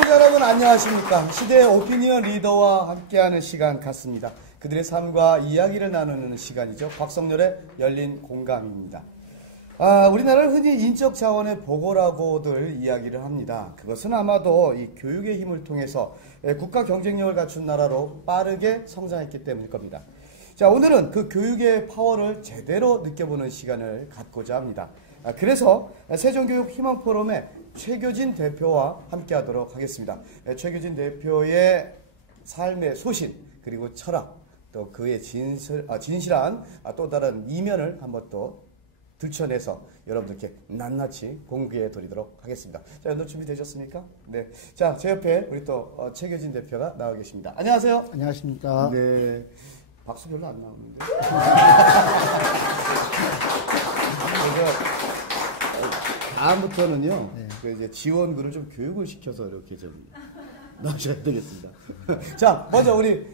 시청자 여러분 안녕하십니까. 시대의 오피니언 리더와 함께하는 시간 같습니다. 그들의 삶과 이야기를 나누는 시간이죠. 곽성렬의 열린 공감입니다. 우리나라를 흔히 인적 자원의 보고라고들 이야기를 합니다. 그것은 아마도 이 교육의 힘을 통해서 국가 경쟁력을 갖춘 나라로 빠르게 성장했기 때문일 겁니다. 자, 오늘은 그 교육의 파워를 제대로 느껴보는 시간을 갖고자 합니다. 그래서 세종교육 희망포럼의 최교진 대표와 함께 하도록 하겠습니다. 최교진 대표의 삶의 소신, 그리고 철학, 또 그의 진실한 또 다른 이면을 한번 또 들춰내서 여러분들께 낱낱이 공개해 드리도록 하겠습니다. 자, 오늘 준비되셨습니까? 네. 자, 제 옆에 우리 또 최교진 대표가 나와 계십니다. 안녕하세요. 안녕하십니까. 네. 박수 별로 안 나오는데. 다음부터는요, 네. 이제 지원군을 좀 교육을 시켜서 이렇게 좀 나오셔야 되겠습니다. 자, 먼저 우리,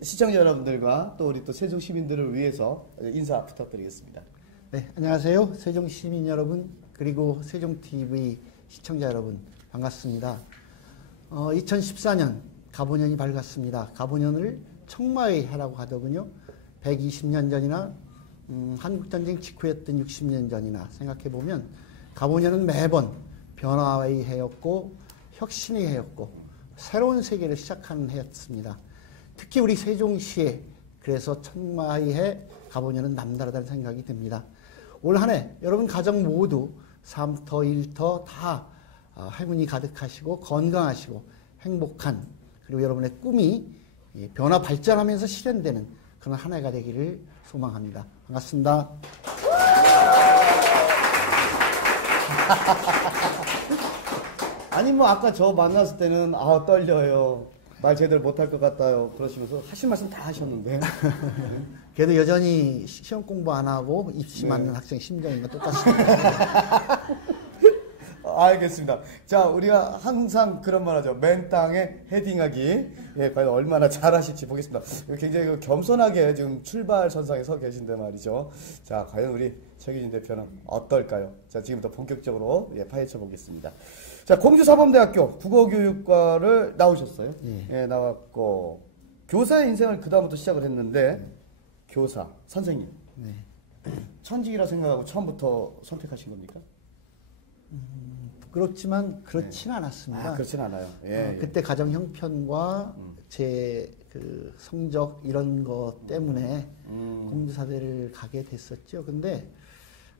시청자 여러분들과 또 우리 또 세종 시민들을 위해서 인사 부탁드리겠습니다. 네, 안녕하세요. 세종 시민 여러분, 그리고 세종TV 시청자 여러분, 반갑습니다. 2014년 갑오년이 밝았습니다. 갑오년을 청마의 해라고 하더군요. 120년 전이나 한국전쟁 직후였던 60년 전이나 생각해보면 갑오년은 매번 변화의 해였고 혁신의 해였고 새로운 세계를 시작하는 해였습니다. 특히 우리 세종시에 그래서 청마의 해 갑오년은 남다르다는 생각이 듭니다. 올 한 해 여러분 가정 모두 삶터 일터 다 행운이 가득하시고 건강하시고 행복한, 그리고 여러분의 꿈이 변화 발전하면서 실현되는 그런 한 해가 되기를 소망합니다. 반갑습니다. 아니 뭐 아까 저 만났을 때는 떨려요, 말 제대로 못할 것 같아요 그러시면서 하실 말씀 다 하셨는데 그래도 여전히 시험 공부 안 하고 입시 맞는 학생 심정인 건 똑같습니다. 알겠습니다. 자, 우리가 항상 그런 말 하죠. 맨 땅에 헤딩하기. 예, 과연 얼마나 잘하실지 보겠습니다. 굉장히 겸손하게 지금 출발선상에 서 계신데 말이죠. 자, 과연 우리 최기진 대표는 어떨까요? 자, 지금부터 본격적으로 파헤쳐 보겠습니다. 자, 공주사범대학교 국어교육과를 나오셨어요. 예, 나왔고 교사의 인생을 그다음부터 시작을 했는데 교사, 선생님. 네. 천직이라 생각하고 처음부터 선택하신 겁니까? 그렇지만 그렇진 않았습니다. 그렇진 않아요. 예, 그때 가정 형편과 제 그 성적 이런 것 때문에 공주사대를 가게 됐었죠. 근데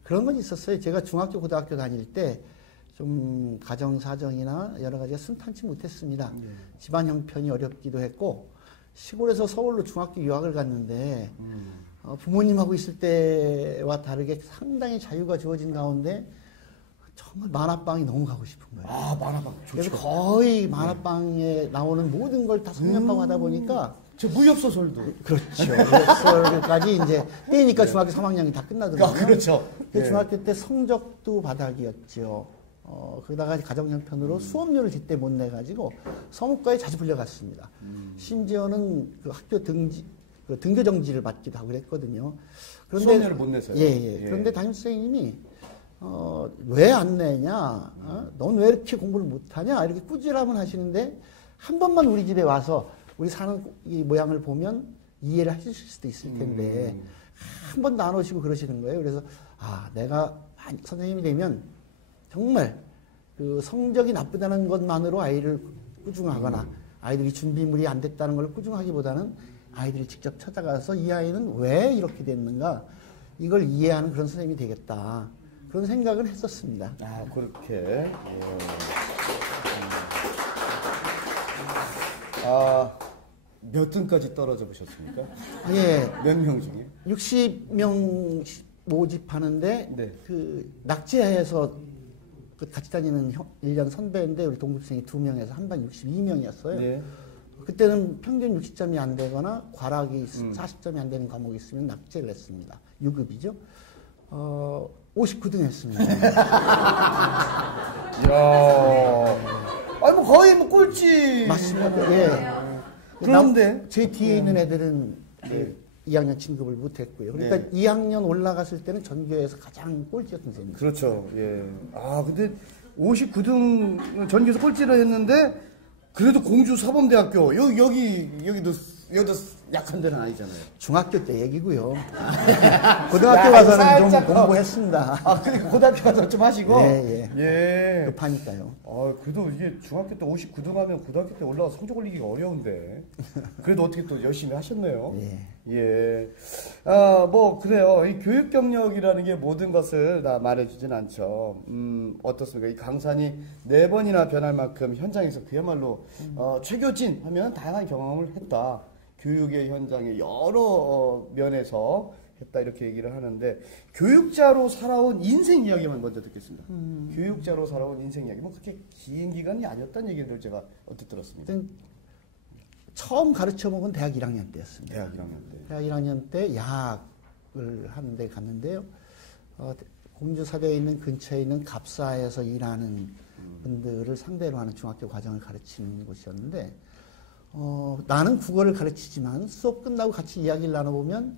그런 건 있었어요. 제가 중학교, 고등학교 다닐 때 좀 가정 사정이나 여러 가지가 순탄치 못했습니다. 집안 형편이 어렵기도 했고 시골에서 서울로 중학교 유학을 갔는데 부모님하고 있을 때와 다르게 상당히 자유가 주어진 가운데 정말 만화방이 너무 가고 싶은 거예요. 만화방. 좋죠. 그래서 거의 만화방에 나오는 모든 걸 다 섭렵하고 하다 보니까. 저 무협소설도. 그렇죠. 무협소설까지 이제 때니까 중학교 3학년이 다 끝나더라고요. 그렇죠. 중학교 때 성적도 바닥이었죠. 그러다가 가정 형편으로 수업료를 제때 못 내가지고 서무과에 자주 불려갔습니다. 심지어는 그 학교 등교 정지를 받기도 하고 그랬거든요. 그런데 수업료를 못 내서요? 예. 그런데 담임선생님이 왜 안 내냐? 넌 왜 이렇게 공부를 못하냐? 이렇게 꾸지람을 하시는데 한 번만 우리 집에 와서 우리 사는 이 모양을 보면 이해를 하실 수도 있을 텐데 한 번도 안 오시고 그러시는 거예요. 그래서 내가 선생님이 되면 정말 그 성적이 나쁘다는 것만으로 아이를 꾸중하거나 아이들이 준비물이 안 됐다는 걸 꾸중하기보다는 아이들이 직접 찾아가서 이 아이는 왜 이렇게 됐는가 이걸 이해하는 그런 선생님이 되겠다. 그런 생각을 했었습니다. 그렇게. 몇 등까지 떨어져 보셨습니까? 예. 몇 명 중에? 60명 모집하는데, 네. 그, 낙제해서 같이 다니는 1년 선배인데, 우리 동급생이 2명에서 한 반 62명이었어요. 네. 그때는 평균 60점이 안 되거나, 과락이 40점이 안 되는 과목이 있으면 낙제를 했습니다. 6급이죠. 59등 했습니다. 이야. 뭐 거의 꼴찌. 맞습니다. 예. 그런데 제 뒤에 있는 애들은 2학년 진급을 못했고요. 그러니까 네. 2학년 올라갔을 때는 전교에서 가장 꼴찌였던 셈입니다. 그렇죠. 예. 아, 근데 59등 전교에서 꼴찌를 했는데 그래도 공주 사범대학교 여기도 약한 데는 아니잖아요. 중학교 때 얘기고요. 고등학교 가서는 좀 공부했습니다. 아, 그러니까 고등학교 가서 좀 하시고. 예, 예. 급하니까요. 아, 그래도 이게 중학교 때 59등 하면 고등학교 때 올라가서 성적 올리기가 어려운데. 그래도 어떻게 또 열심히 하셨네요. 예. 예. 아, 뭐, 그래요. 이 교육 경력이라는 게 모든 것을 다 말해주진 않죠. 어떻습니까? 이 강산이 4번이나 변할 만큼 현장에서 그야말로, 최교진 하면 다양한 경험을 했다. 교육의 현장에 여러 면에서 했다. 이렇게 얘기를 하는데, 교육자로 살아온 인생 이야기만 먼저 듣겠습니다. 교육자로 살아온 인생 이야기. 뭐, 그렇게 긴 기간이 아니었다는 얘기를 제가 언뜻 들었습니다. 처음 가르쳐 본 건 대학 1학년 때였습니다. 대학 1학년 때. 대학 1학년 때 야학을 하는데 갔는데요. 공주사대에 있는 근처에 있는 갑사에서 일하는 분들을 상대로 하는 중학교 과정을 가르치는 곳이었는데, 나는 국어를 가르치지만 수업 끝나고 같이 이야기를 나눠보면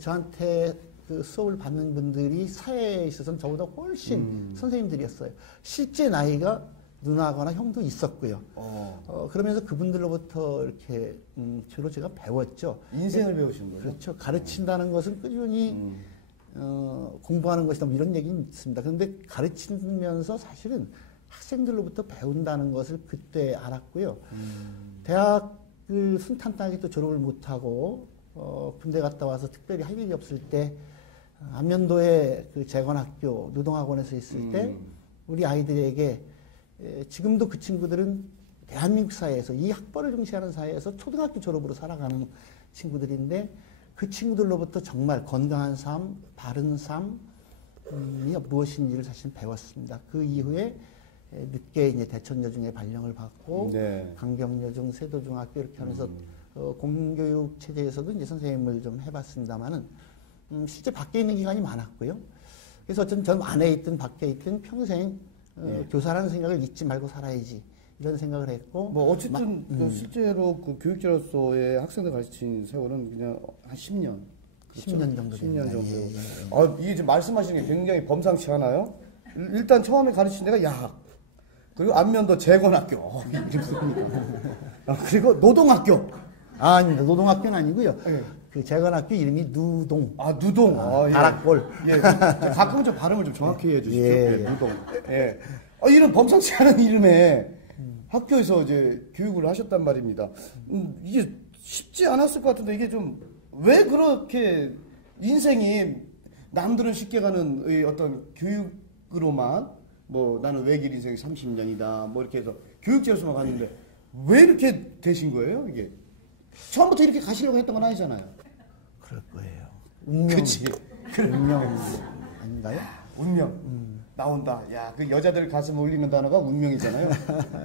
저한테 그 수업을 받는 분들이 사회에 있어서는 저보다 훨씬 선생님들이었어요. 실제 나이가 누나거나 형도 있었고요. 그러면서 그분들로부터 이렇게 주로 제가 배웠죠. 인생을 배우신 거죠? 그렇죠. 가르친다는 것은 꾸준히 공부하는 것이다, 뭐 이런 얘기는 있습니다. 그런데 가르치면서 사실은 학생들로부터 배운다는 것을 그때 알았고요. 대학을 순탄하게 또 졸업을 못하고 군대 갔다 와서 특별히 할 일이 없을 때 안면도의 그 재건학교 노동학원에서 있을 때 우리 아이들에게 지금도 그 친구들은 대한민국 사회에서 이 학벌을 중시하는 사회에서 초등학교 졸업으로 살아가는 친구들인데 그 친구들로부터 정말 건강한 삶, 바른 삶이 무엇인지를 사실 배웠습니다. 그 이후에 늦게 이제 대천여중에 발령을 받고 네. 강경여중, 세도중학교 이렇게 하면서 공교육 체제에서도 이제 선생님을 좀 해봤습니다만은 실제 밖에 있는 기간이 많았고요. 그래서 어쨌든 전 안에 있든 밖에 있든 평생 교사라는 생각을 잊지 말고 살아야지 이런 생각을 했고 뭐 어쨌든 그 실제로 그 교육자로서의 학생들 가르친 세월은 그냥 한 10년. 그렇죠? 10년 정도 10년 정도. 예. 아, 이게 지금 말씀하시는 게 굉장히 범상치 않아요? 일단 처음에 가르친 데가 야학. 그리고 안면도 재건학교. 그리고 노동학교. 아닙니다. 노동학교는 아니고요. 예. 그 재건학교 이름이 누동. 아, 누동. 아, 예. 다락골. 예. 가끔은 좀 발음을 좀 정확히 해 주시죠. 예. 예, 누동. 예. 이런 범상치 않은 이름에 학교에서 이제 교육을 하셨단 말입니다. 이게 쉽지 않았을 것 같은데 이게 좀 왜 그렇게 인생이 남들은 쉽게 가는 이 어떤 교육으로만 뭐 나는 외길 인생이 30년이다 뭐 이렇게 해서 교육자로서만 갔는데 왜 이렇게 되신 거예요 이게? 처음부터 이렇게 가시려고 했던 건 아니잖아요. 그럴 거예요. 운명. 그치. 운명 아닌가요? 운명. 나온다. 야, 그 여자들 가슴 울리는 단어가 운명이잖아요.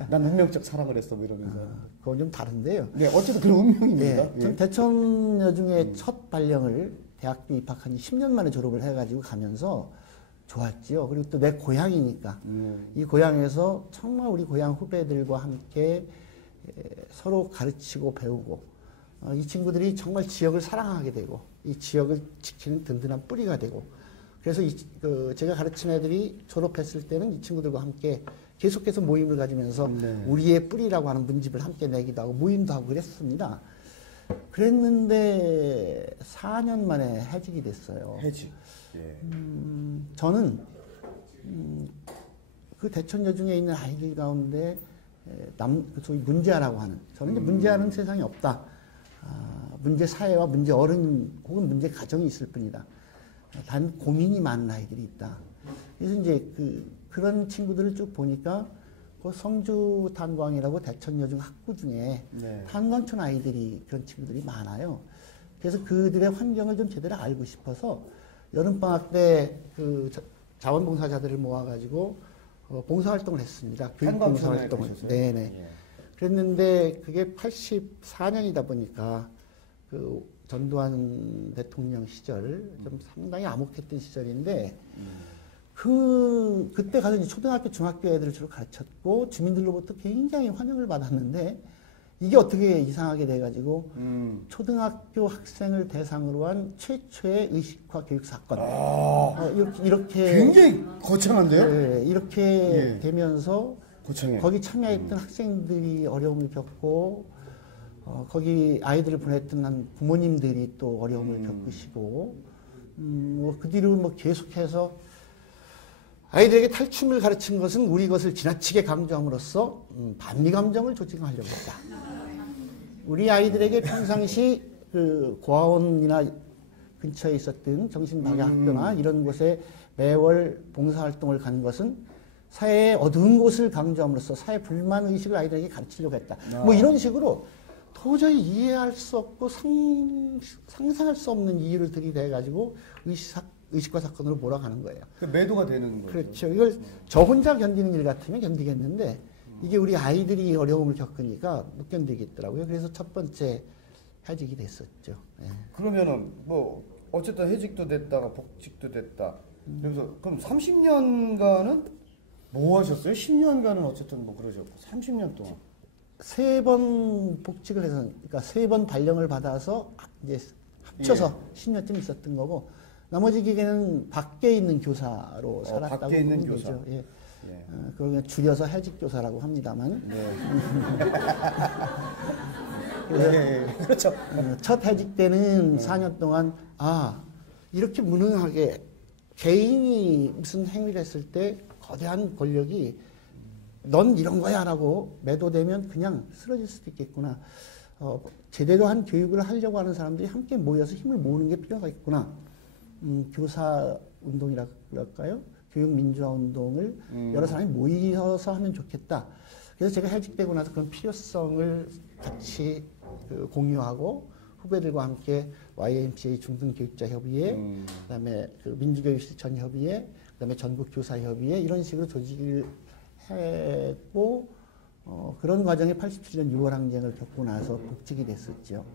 난 운명적 사랑을 했어, 뭐 이러면서. 그건 좀 다른데요. 네, 어쨌든 그런 운명입니다. 예, 전 대천여중의 첫 발령을 대학교 입학한 지 10년 만에 졸업을 해가지고 가면서 좋았지요. 그리고 또 내 고향이니까 이 고향에서 정말 우리 고향 후배들과 함께 서로 가르치고 배우고 이 친구들이 정말 지역을 사랑하게 되고 이 지역을 지키는 든든한 뿌리가 되고 그래서 제가 가르친 애들이 졸업했을 때는 이 친구들과 함께 계속해서 모임을 가지면서 우리의 뿌리라고 하는 문집을 함께 내기도 하고 모임도 하고 그랬습니다. 그랬는데 4년 만에 해직이 됐어요. 해직. 예. 저는 그 대천여중에 있는 아이들 가운데 소위 문제아라고 하는 저는 이제 문제아는 세상에 없다. 문제 사회와 문제 어른 혹은 문제 가정이 있을 뿐이다. 단 고민이 많은 아이들이 있다. 그래서 이제 그런 친구들을 쭉 보니까 그 성주 탄광이라고 대천여중 학구 중에 탄광촌 아이들이 그런 친구들이 많아요. 그래서 그들의 환경을 좀 제대로 알고 싶어서 여름방학 때 그 자원봉사자들을 모아가지고 봉사활동을 했습니다. 교육봉사활동을. 네네. 예. 그랬는데 그게 84년이다 보니까 그 전두환 대통령 시절 좀 상당히 암흑했던 시절인데 그때 가서 이제 초등학교, 중학교 애들을 주로 가르쳤고 주민들로부터 굉장히 환영을 받았는데 이게 어떻게 이상하게 돼가지고 초등학교 학생을 대상으로 한 최초의 의식화 교육 사건. 이렇게 굉장히 거창한데요? 네, 이렇게 되면서 거창해. 거기 참여했던 학생들이 어려움을 겪고 거기 아이들을 보냈던 한 부모님들이 또 어려움을 겪으시고 그 뒤로 뭐 계속해서 아이들에게 탈춤을 가르친 것은 우리 것을 지나치게 강조함으로써 반미 감정을 조직하려고 했다. 우리 아이들에게 평상시 그 고아원이나 근처에 있었던 정신박약학교나 이런 곳에 매월 봉사활동을 간 것은 사회의 어두운 곳을 강조함으로써 사회 불만 의식을 아이들에게 가르치려고 했다. 뭐 이런 식으로 도저히 이해할 수 없고 상상할 수 없는 이유를 들이대가지고 의식화 사건으로 몰아가는 거예요. 그 매도가 되는 거죠. 그렇죠. 이걸 저 혼자 견디는 일 같으면 견디겠는데 이게 우리 아이들이 어려움을 겪으니까 못 견디겠더라고요. 그래서 첫 번째 해직이 됐었죠. 예. 그러면은 뭐 어쨌든 해직도 됐다가 복직도 됐다. 그래서 그럼 30년간은 뭐 하셨어요? 10년간은 어쨌든 뭐 그러셨고 30년 동안 3번 복직을 해서 그러니까 3번 발령을 받아서 이제 합쳐서 10년쯤 있었던 거고 나머지 기간은 밖에 있는 교사로 살았다고 밖에 있는 보면 교사. 되죠. 예. 그걸 그냥 줄여서 해직 교사라고 합니다만. 그렇죠. 첫 해직 때는 4년 동안 이렇게 무능하게 개인이 무슨 행위를 했을 때 거대한 권력이 넌 이런 거야 라고 매도되면 그냥 쓰러질 수도 있겠구나. 제대로 한 교육을 하려고 하는 사람들이 함께 모여서 힘을 모으는 게 필요가 있구나. 교사 운동이라 그럴까요? 교육 민주화 운동을 여러 사람이 모여서 하면 좋겠다. 그래서 제가 해직되고 나서 그런 필요성을 같이 공유하고 후배들과 함께 YMCA 중등교육자협의회, 그다음에 그 민주교육실천협의회, 그다음에 전국교사협의회 이런 식으로 조직을 했고 그런 과정에 87년 6월 항쟁을 겪고 나서 복직이 됐었죠.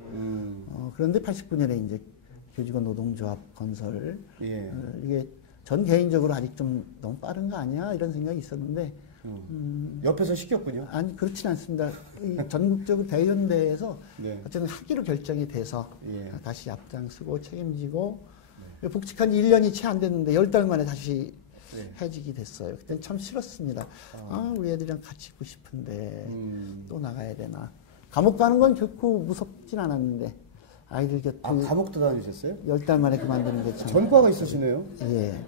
그런데 89년에 이제 교직원 노동조합 건설 이게 전 개인적으로 아직 좀 너무 빠른 거 아니야 이런 생각이 있었는데 옆에서 시켰군요. 아니 그렇진 않습니다. 이 전국적으로 대연대에서 어쨌든 학기로 결정이 돼서 다시 앞장서고 책임지고 복직한 지 1년이 채 안 됐는데 10달 만에 다시 해직이 됐어요. 그때는 참 싫었습니다. 우리 애들이랑 같이 있고 싶은데 또 나가야 되나. 감옥 가는 건 결코 무섭진 않았는데 아이들 곁에 감옥도 다니셨어요? 10달 만에 그만두는 게 참. 전과가 있으시네요. 예.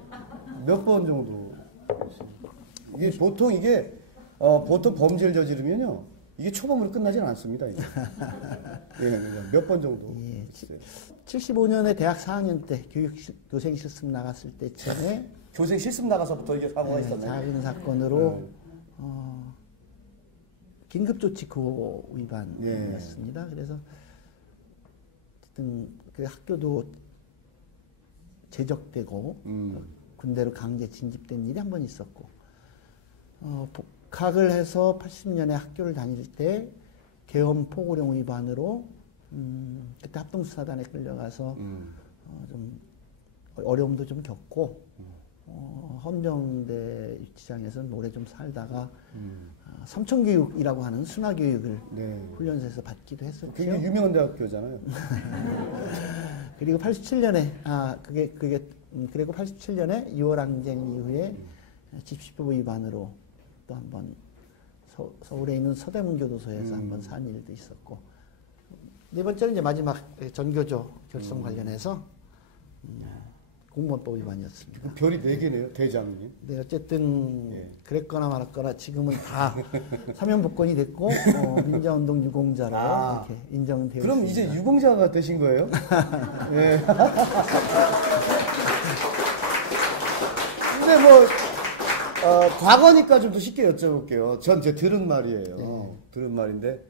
몇 번 정도? 이게 보통 범죄를 저지르면요. 이게 초범으로 끝나진 않습니다. 이게. 몇 번 정도? 예. 75년에 대학 4학년 때 교생 실습 나갔을 때쯤에 교생 실습 나가서부터 이게 사고가 있었나요? 작은 사건으로 긴급조치구호 위반이었습니다. 그래서 어쨌든 그 학교도 제적되고 군대로 강제 진집된 일이 한 번 있었고 복학을 해서 80년에 학교를 다닐 때 계엄 포고령 위반으로 그때 합동수사단에 끌려가서 좀 어려움도 좀 겪고 헌병대 유치장에서는 오래 좀 살다가 삼천교육이라고 하는 순화교육을 훈련소에서 받기도 했었죠. 굉장히 유명한 대학교잖아요. 그리고 87년에 그리고 87년에 6월 항쟁 이후에 집시법 위반으로 또 한번 서울에 있는 서대문교도소에서 한번 산 일도 있었고 네 번째는 이제 마지막 전교조 결성 관련해서 공무원법 위반이었습니다. 별이 4개네요, 대장님. 네, 어쨌든 그랬거나 말았거나 지금은 다 사면복권이 됐고 민주화운동 유공자로 이렇게 인정되어 그럼 있습니다. 이제 유공자가 되신 거예요? 예. 근데 뭐 과거니까 좀 더 쉽게 여쭤볼게요. 전 제 들은 말이에요. 들은 말인데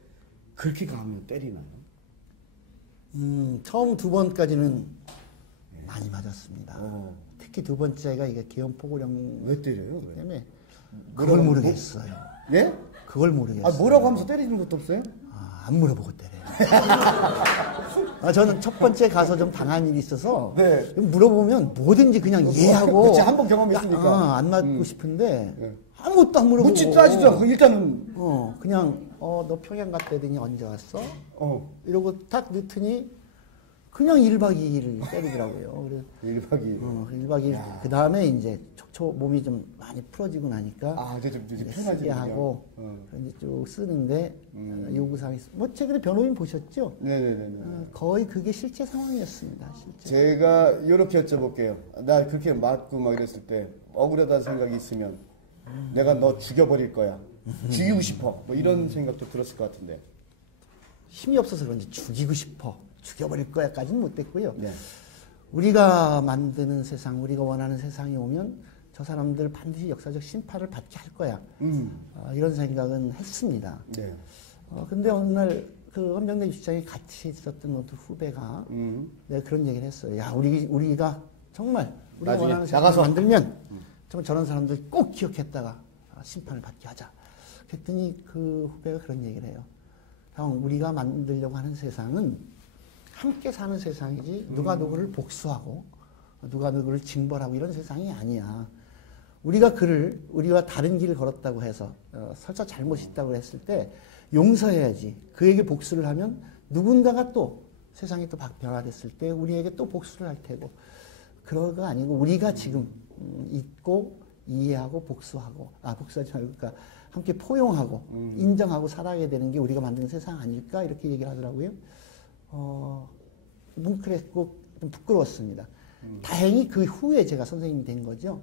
그렇게 가면 때리나요? 처음 2번까지는 많이 맞았습니다. 특히 2번째가 이게 계엄 포고령 왜 때려요? 때문에 그걸 모르겠어요. 예? 그걸 모르겠어요. 뭐라고 하면서 때리는 것도 없어요? 안 물어보고 때려요. 저는 첫 번째 가서 좀 당한 일이 있어서 네. 물어보면 뭐든지 그냥 이해하고 그치, 한번 경험했으니까. 안 맞고 싶은데 아무것도 안 물어보고 묻지 따지도 않고 일단은 그냥 너 평양 갔다더니 언제 왔어? 이러고 딱 넣더니 그냥 1박 2일을 때리더라고요. 그래서 1박 2일. 1박 2일. 그 다음에 이제 척초 몸이 좀 많이 풀어지고 나니까. 이제 좀 쓰게 편하지군요. 하고, 이제 쭉 쓰는데, 요구사항이, 최근에 변호인 보셨죠? 네네네. 거의 그게 실제 상황이었습니다, 실제. 제가 이렇게 여쭤볼게요. 나 그렇게 맞고 막 이랬을 때, 억울하다는 생각이 있으면, 내가 너 죽여버릴 거야. 죽이고 싶어. 뭐 이런 생각도 들었을 것 같은데. 힘이 없어서 그런지 죽이고 싶어. 죽여버릴 거야까지는 못됐고요. 네. 우리가 만드는 세상, 우리가 원하는 세상이 오면 저 사람들 반드시 역사적 심판을 받게 할 거야. 이런 생각은 했습니다. 네. 근데 어느 날 그 헌병대 유치장에 같이 있었던 어떤 후배가 내가 그런 얘기를 했어요. 야, 우리가 정말 우리가 원하는 세상을 만들면 정말 저런 사람들 꼭 기억했다가 심판을 받게 하자. 그랬더니 그 후배가 그런 얘기를 해요. 형, 우리가 만들려고 하는 세상은 함께 사는 세상이지 누가 누구를 복수하고 누가 누구를 징벌하고 이런 세상이 아니야. 우리와 다른 길을 걸었다고 해서 설사 잘못이 있다고 했을 때 용서해야지. 그에게 복수를 하면 누군가가 또 세상이 또 변화됐을 때 우리에게 또 복수를 할 테고 그런 거 아니고 우리가 지금 잊고 이해하고 복수하지 말고 그러니까 함께 포용하고 인정하고 살아가야 되는 게 우리가 만든 세상 아닐까 이렇게 얘기를 하더라고요. 뭉클했고 좀 부끄러웠습니다. 다행히 그 후에 제가 선생님이 된 거죠.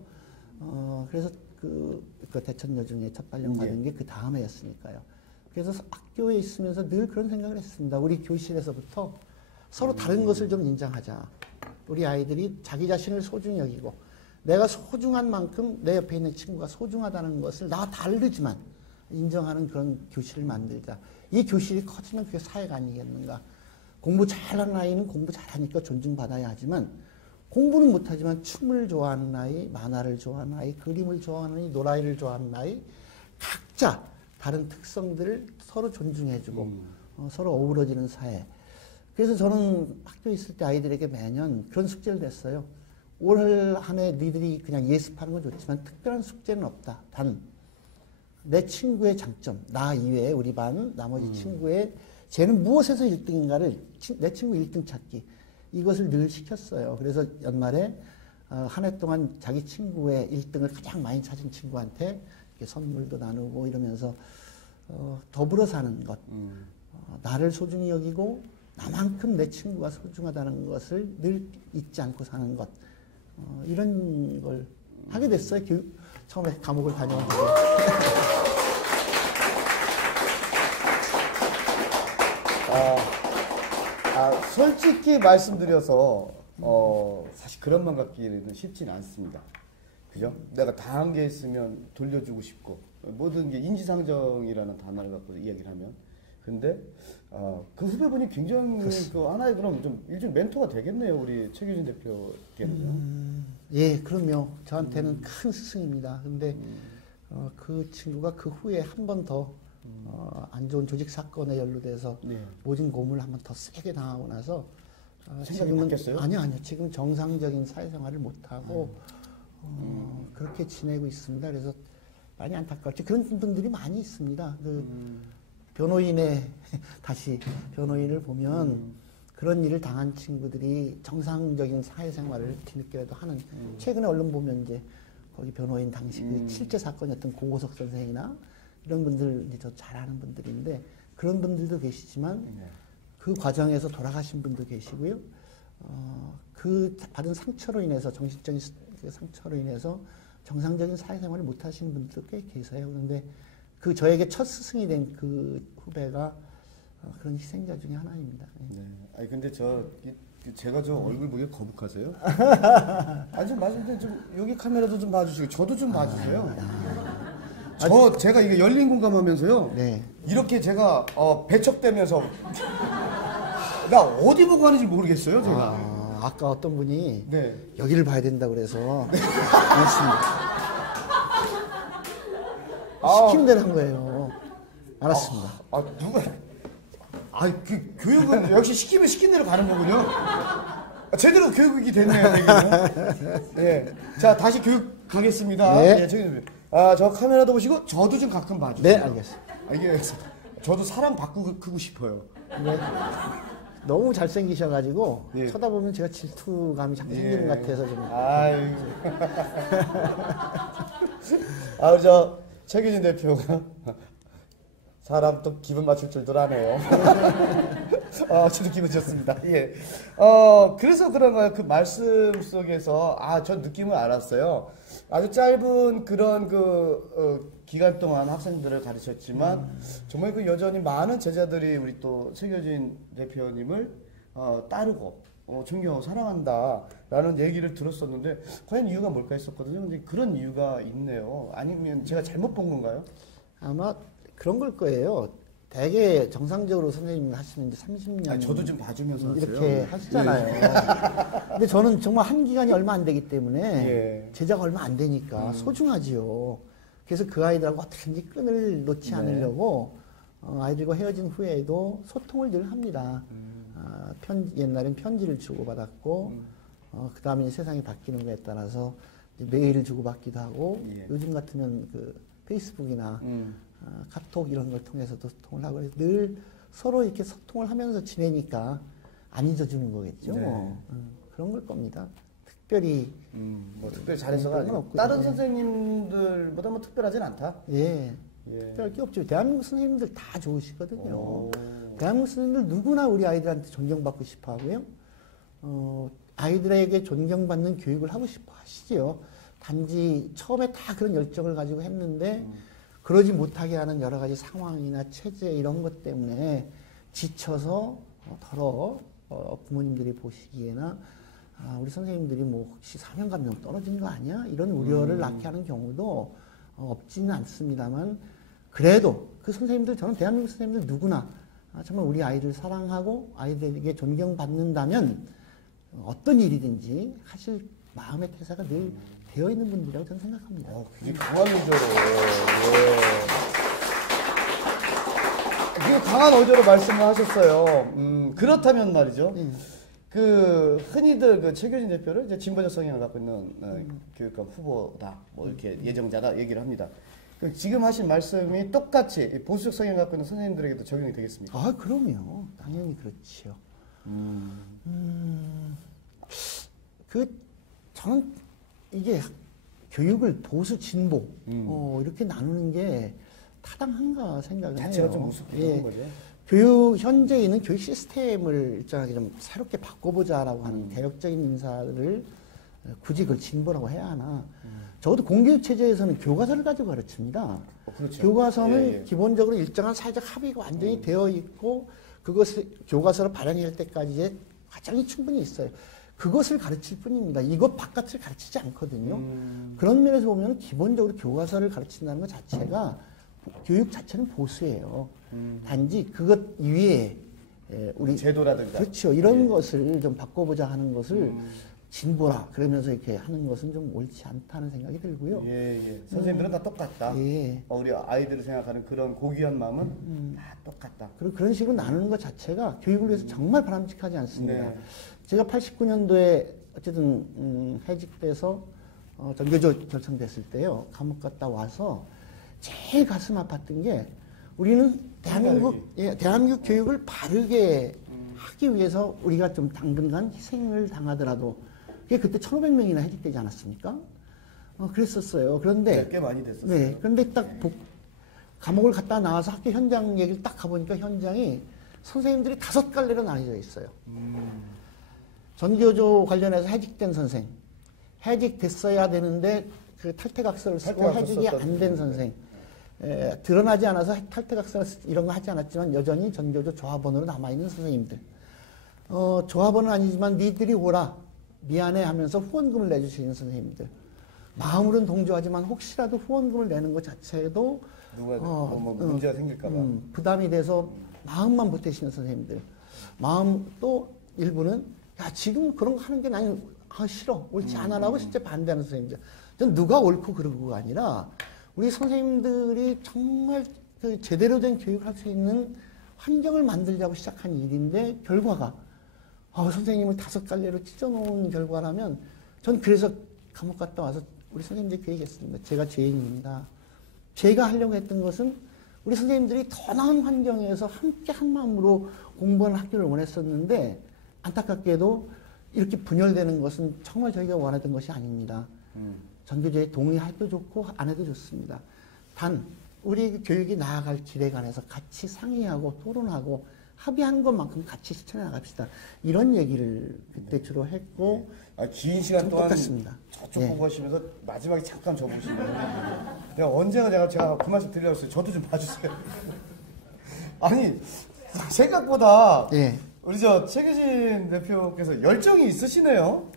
그래서 그 대천여중에 첫 발령 받은 게 그 다음에였으니까요. 그래서 학교에 있으면서 늘 그런 생각을 했습니다. 우리 교실에서부터 서로 다른 것을 좀 인정하자. 우리 아이들이 자기 자신을 소중히 여기고 내가 소중한 만큼 내 옆에 있는 친구가 소중하다는 것을 나와 다르지만 인정하는 그런 교실을 만들자. 이 교실이 커지면 그게 사회가 아니겠는가. 공부 잘하는 아이는 공부 잘하니까 존중받아야 하지만 공부는 못하지만 춤을 좋아하는 아이, 만화를 좋아하는 아이, 그림을 좋아하는 아이, 노라이를 좋아하는 아이 각자 다른 특성들을 서로 존중해주고 서로 어우러지는 사회. 그래서 저는 학교에 있을 때 아이들에게 매년 그런 숙제를 냈어요. 올 한 해 니들이 그냥 예습하는 건 좋지만 특별한 숙제는 없다. 단 내 친구의 장점, 나 이외에 우리 반 나머지 친구의 쟤는 무엇에서 1등인가를 내 친구 1등 찾기 이것을 늘 시켰어요. 그래서 연말에 한 해 동안 자기 친구의 1등을 가장 많이 찾은 친구한테 이렇게 선물도 나누고 이러면서 더불어 사는 것, 나를 소중히 여기고 나만큼 내 친구가 소중하다는 것을 늘 잊지 않고 사는 것, 이런 걸 하게 됐어요. 처음에 감옥을 다녀왔는데. 솔직히 말씀드려서 사실 그런 맘 갖기는 쉽지는 않습니다. 그죠? 내가 당한 게 있으면 돌려주고 싶고 모든 게 인지상정이라는 단어를 갖고 이야기를 하면 근데 그 후배분이 굉장히 그 하나의 그럼 좀 일종 멘토가 되겠네요. 우리 최규진 대표께는요. 예, 그럼요. 저한테는 큰 스승입니다. 근데 그 친구가 그 후에 한 번 더 안 좋은 조직 사건에 연루돼서 모진 고문을 한 번 더 세게 당하고 나서 생각이 바뀌었어요? 아니요. 지금 정상적인 사회생활을 못하고 그렇게 지내고 있습니다. 그래서 많이 안타깝죠. 그런 분들이 많이 있습니다. 다시 변호인을 보면 그런 일을 당한 친구들이 정상적인 사회생활을 뒤늦게라도 하는 최근에 언론 보면 이제 거기 변호인 당시 그 실제 사건이었던 고고석 선생이나 이런 분들 이제 저 잘하는 분들인데 그런 분들도 계시지만 그 과정에서 돌아가신 분도 계시고요. 그 받은 상처로 인해서 정신적인 상처로 인해서 정상적인 사회생활을 못 하시는 분들도 꽤 계세요. 그런데 그 저에게 첫 스승이 된 그 후배가 그런 희생자 중에 하나입니다. 네. 아니 근데 제가 저 얼굴 보기 거북하세요? 좀 맞은데 좀 여기 카메라도 좀 봐주시고 저도 좀 봐주세요. 제가 이게 열린 공감하면서요. 네. 이렇게 제가 배척되면서 나 어디 보고 하는지 모르겠어요, 제가. 아까 어떤 분이 네. 여기를 봐야 된다고 그래서 시키는 대로 한 거예요. 알았습니다. 누가? 아, 그 교육은 역시 시키면 시킨 대로 가는 거군요. 제대로 교육이 됐네요, 여기는. 예. 자, 다시 교육 가겠습니다. 네. 예, 저 카메라도 보시고 저도 좀 가끔 봐주세요. 네, 알겠습니다. 이게 저도 사람 바꾸고 싶어요. 네. 너무 잘생기셔가지고 예. 쳐다보면 제가 질투감이 자꾸 생기는 것 같아서 좀. 아유. 아, 저 최규진 대표가 사람 또 기분 맞출 줄도 아네요. 저도 기분 좋습니다. 예. 그래서 그런가요? 그 말씀 속에서, 저 느낌을 알았어요. 아주 짧은 그런 기간 동안 학생들을 가르쳤지만, 정말 그 여전히 많은 제자들이 우리 또 최규진 대표님을, 따르고, 존경하고 사랑한다라는 얘기를 들었었는데, 과연 이유가 뭘까 했었거든요. 근데 그런 이유가 있네요. 아니면 제가 잘못 본 건가요? 아마 그런 걸 거예요. 대개 정상적으로 선생님 하시는 게 30년. 저도 좀 봐주면서 이렇게 하세요. 하시잖아요. 근데 저는 정말 한 기간이 얼마 안 되기 때문에 예. 제자가 얼마 안 되니까 소중하지요. 그래서 그 아이들하고 어떻게든지 끈을 놓지 네. 않으려고 아이들과 헤어진 후에도 소통을 늘 합니다. 옛날엔 편지를 주고받았고 그 다음에 세상이 바뀌는 거에 따라서 이제 메일을 주고받기도 하고 예. 요즘 같으면 그 페이스북이나 카톡 이런 걸 통해서도 소통을 하고 늘 서로 이렇게 소통을 하면서 지내니까 안 잊어주는 거겠죠. 네. 그런 걸 겁니다. 특별히 뭐 특별히 잘해서가 그런 건 아니고 없고요. 다른 네. 선생님들보다 뭐 특별하진 않다. 예. 예. 특별할 게 없죠. 대한민국 선생님들 다 좋으시거든요. 오. 대한민국 선생님들 누구나 우리 아이들한테 존경받고 싶어 하고요. 아이들에게 존경받는 교육을 하고 싶어 하시죠. 단지 처음에 다 그런 열정을 가지고 했는데 그러지 못하게 하는 여러 가지 상황이나 체제 이런 것 때문에 지쳐서 더러 부모님들이 보시기에나 우리 선생님들이 뭐 혹시 사명감명 떨어진 거 아니야? 이런 우려를 낳게 하는 경우도 없지는 않습니다만 그래도 그 선생님들 저는 대한민국 선생님들 누구나 정말 우리 아이를 사랑하고 아이들에게 존경받는다면 어떤 일이든지 하실 마음의 태세가 늘 되어 있는 분들이라고 저는 생각합니다. 굉장히 강한 의도로. 예. 강한 의도로 말씀을 하셨어요. 그렇다면 말이죠. 그 흔히들 그 최규진 대표를 이제 진보적 성향을 갖고 있는 교육감 후보다 뭐 이렇게 예정자다 얘기를 합니다. 지금 하신 말씀이 똑같이 보수적 성향을 갖고 있는 선생님들에게도 적용이 되겠습니까? 그럼요. 당연히 그렇지요. 저는 이게 교육을 보수 진보 이렇게 나누는 게 타당한가 생각을 자체가 해요. 좀 우습기도 한 거죠. 현재 있는 교육 시스템을 일정하게 좀 새롭게 바꿔보자라고 하는 개혁적인 인사를 굳이 그걸 진보라고 해야 하나? 적어도 공교육 체제에서는 교과서를 가지고 가르칩니다. 그렇죠. 교과서는 기본적으로 일정한 사회적 합의가 완전히 되어 있고 그것을 교과서를 발행할 때까지의 과정이 충분히 있어요. 그것을 가르칠 뿐입니다. 이것 바깥을 가르치지 않거든요. 그런 면에서 보면 기본적으로 교과서를 가르친다는 것 자체가 교육 자체는 보수예요. 단지 그것 이외에 우리 제도라든가 그렇죠. 이런 것을 좀 바꿔보자 하는 것을 진보라 그러면서 이렇게 하는 것은 좀 옳지 않다는 생각이 들고요. 선생님들은 다 똑같다. 예. 우리 아이들을 생각하는 그런 고귀한 마음은 다 똑같다. 그리고 그런 식으로 나누는 것 자체가 교육을 위해서 정말 바람직하지 않습니다. 네. 제가 89년도에 어쨌든 해직돼서 전교조 결성됐을 때요. 감옥 갔다 와서 제일 가슴 아팠던 게 우리는 대한민국 교육을 바르게 하기 위해서 우리가 좀 당분간 희생을 당하더라도 그게 그때 1,500명이나 해직되지 않았습니까? 그랬었어요. 그런데 꽤 많이 됐었어요. 네, 그런데 딱 감옥을 갔다 나와서 학교 현장 얘기를 딱 가보니까 현장이 선생님들이 5갈래로 나뉘어져 있어요. 전교조 관련해서 해직된 선생, 해직됐어야 되는데 그 탈퇴각서를 쓰고 해직이 안 된 선생, 드러나지 않아서 탈퇴각서 이런 거 하지 않았지만 여전히 전교조 조합원으로 남아있는 선생님들. 조합원은 아니지만 니들이 오라 미안해 하면서 후원금을 내주시는 선생님들. 마음으로는 동조하지만 혹시라도 후원금을 내는 것 자체도 누가 문제가 생길까 봐 부담이 돼서 마음만 보태시는 선생님들. 마음 또 일부는 야 지금 그런 거 하는 게 나는 싫어 옳지 않아라고 실제 반대하는 선생님들. 전 누가 옳고 그르고가 아니라 우리 선생님들이 정말 그 제대로 된 교육을 할 수 있는 환경을 만들자고 시작한 일인데 결과가 선생님을 5갈래로 찢어놓은 결과라면 전 그래서 감옥 갔다 와서 우리 선생님들이 그 얘기했습니다. 제가 죄인입니다. 제가 하려고 했던 것은 우리 선생님들이 더 나은 환경에서 함께 한 마음으로 공부하는 학교를 원했었는데 안타깝게도 이렇게 분열되는 것은 정말 저희가 원하던 것이 아닙니다. 전교조에 동의해도 좋고 안 해도 좋습니다. 단 우리 교육이 나아갈 길에 관해서 같이 상의하고 토론하고 합의한 것만큼 같이 실천해 나갑시다. 이런 얘기를 그때 주로 했고 긴 시간 동안 똑같습니다. 저쪽 보고 하시면서 마지막에 잠깐 저 보시네요. 내가 언제가 제가 그 말씀 드리려고 했어요. 저도 좀 봐주세요. 아니 생각보다 우리 최규진 대표께서 열정이 있으시네요.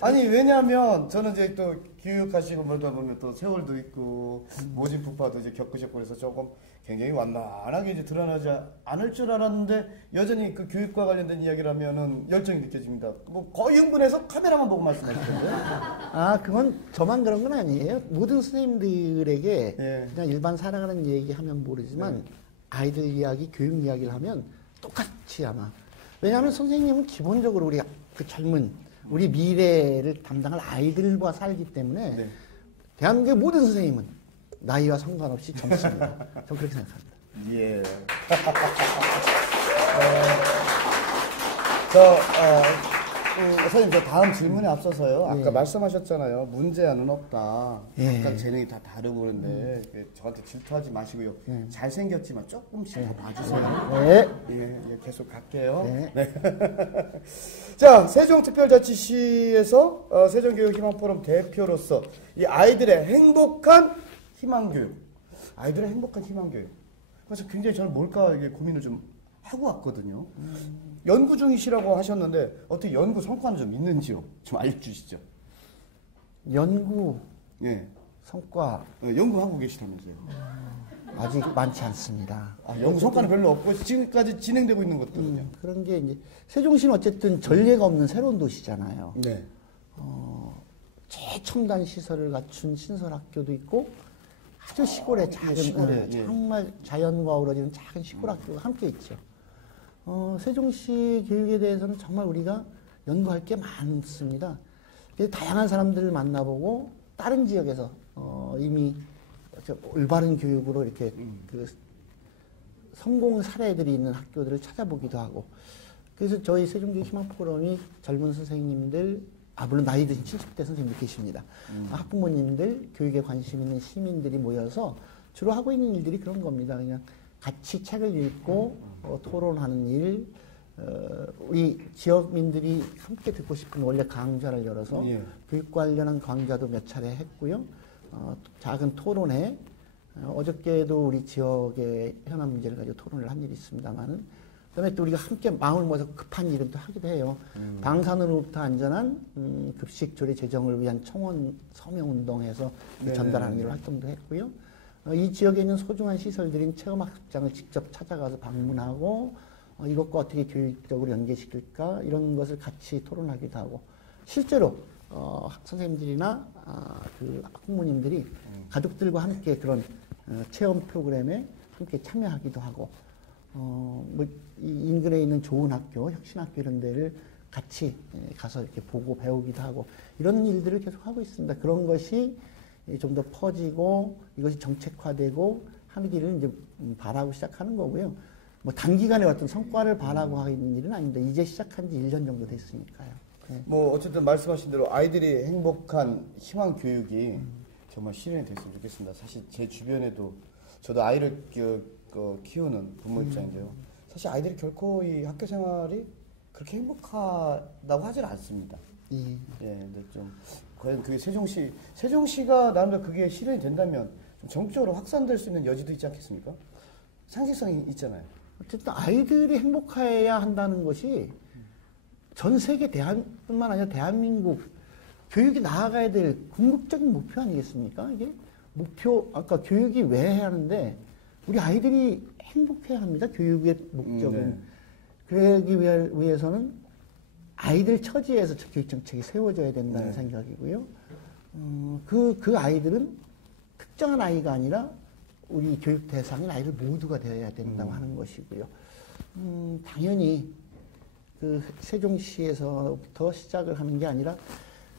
아니 왜냐하면 저는 이제 또 교육하시고 뭐다 보면 또 세월도 있고 모진 부파도 이제 겪으셨고 그래서 조금 굉장히 완만하게 이제 드러나지 않을 줄 알았는데 여전히 그 교육과 관련된 이야기를 하면은 열정이 느껴집니다. 뭐 거의 흥분해서 카메라만 보고 말씀하시던데. 그건 저만 그런 건 아니에요. 모든 선생님들에게 그냥 일반 살아가는 얘기하면 모르지만 아이들 이야기, 교육 이야기를 하면 똑같이 아마. 왜냐하면 선생님은 기본적으로 우리 그 젊은 우리 미래를 담당할 아이들과 살기 때문에 대한민국의 모든 선생님은 나이와 상관없이 젊습니다. 저는 그렇게 생각합니다. 예. 선생님, 저 다음 질문에 앞서서요. 아까 말씀하셨잖아요. 문제안은 없다. 각각 재능이 다 다르고 그런데 저한테 질투하지 마시고요. 잘생겼지만 조금씩 더 봐주세요. 계속 갈게요. 네. 자, 세종특별자치시에서 세종교육희망포럼 대표로서 이 아이들의 행복한 희망교육. 아이들의 행복한 희망교육. 그래서 굉장히 저는 뭘까 이게 고민을 좀 하고 왔거든요. 연구 중이시라고 하셨는데 어떻게 연구 성과는 좀 있는지요? 좀 알려주시죠. 연구 성과 연구하고 계시다면서요? 아직 많지 않습니다. 연구 성과는 별로 없고 지금까지 진행되고 있는 것들은요? 그런 게 이제 세종시는 어쨌든 전례가 없는 새로운 도시잖아요. 최첨단 시설을 갖춘 신설학교도 있고 아주 시골의 작은 정말 자연과 어우러지는 작은 시골 학교가 함께 있죠. 세종시 교육에 대해서는 정말 우리가 연구할 게 많습니다. 다양한 사람들을 만나보고 다른 지역에서 이미 올바른 교육으로 이렇게 그 성공 사례들이 있는 학교들을 찾아보기도 하고 그래서 저희 세종교육 희망포럼이 젊은 선생님들 물론 나이 드신 70대 선생님들 계십니다. 학부모님들, 교육에 관심 있는 시민들이 모여서 주로 하고 있는 일들이 그런 겁니다. 그냥 같이 책을 읽고 토론하는 일, 우리 지역민들이 함께 듣고 싶은 원래 강좌를 열어서 교육 관련한 강좌도 몇 차례 했고요. 작은 토론회, 어저께도 우리 지역의 현안 문제를 가지고 토론을 한 일이 있습니다만은 그다음에 또 우리가 함께 마음을 모아서 급한 일은 또 하기도 해요. 방사능으로부터 안전한 급식 조리 제정을 위한 청원 서명 운동에서 전달하는 이런 활동도 했고요. 이 지역에 있는 소중한 시설들인 체험학습장을 직접 찾아가서 방문하고 이것과 어떻게 교육적으로 연계시킬까 이런 것을 같이 토론하기도 하고 실제로 선생님들이나 그 학부모님들이 가족들과 함께 그런 체험 프로그램에 함께 참여하기도 하고 이 인근에 있는 좋은 학교, 혁신학교 이런 데를 같이 가서 이렇게 보고 배우기도 하고 이런 일들을 계속 하고 있습니다. 그런 것이 좀 더 퍼지고 이것이 정책화되고 하는 길을 이제 바라고 시작하는 거고요. 뭐 단기간에 어떤 성과를 바라고 하는 일은 아닙니다. 이제 시작한 지 1년 정도 됐으니까요. 뭐 어쨌든 말씀하신 대로 아이들이 행복한 희망 교육이 정말 실현이 됐으면 좋겠습니다. 사실 제 주변에도 저도 아이를 키우는 부모 입장인데요. 사실 아이들이 결코 이 학교 생활이 그렇게 행복하다고 하질 않습니다. 근데 좀 과연 그게 세종시가 나름대로 그게 실현이 된다면 좀 전국적으로 확산될 수 있는 여지도 있지 않겠습니까? 상징성이 있잖아요. 어쨌든 아이들이 행복해야 한다는 것이 전 세계 뿐만 아니라 대한민국 교육이 나아가야 될 궁극적인 목표 아니겠습니까? 이게 목표 아까 교육이 왜 해야 하는데 우리 아이들이 행복해야 합니다. 교육의 목적은. 그러기 위해서는 아이들 처지에서 교육 정책이 세워져야 된다는 생각이고요. 그 아이들은 특정한 아이가 아니라 우리 교육 대상인 아이들 모두가 되어야 된다고 하는 것이고요. 당연히 그 세종시에서부터 시작을 하는 게 아니라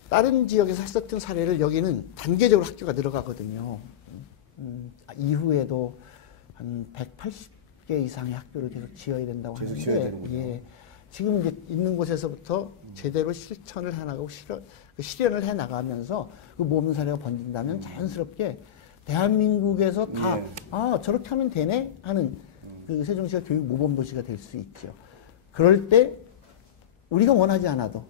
다른 지역에서 했었던 사례를 여기는 단계적으로 학교가 늘어가거든요. 이후에도 한 180개 이상의 학교를 계속 지어야 된다고 계속 하는데, 지어야 되는군요. 예, 지금 이제 있는 곳에서부터 제대로 실천을 해나가고 실현을 해나가면서 그 모범 사례가 번진다면 자연스럽게 대한민국에서 다 네. 아, 저렇게 하면 되네 하는 그 세종시가 교육 모범 도시가 될 수 있죠. 그럴 때 우리가 원하지 않아도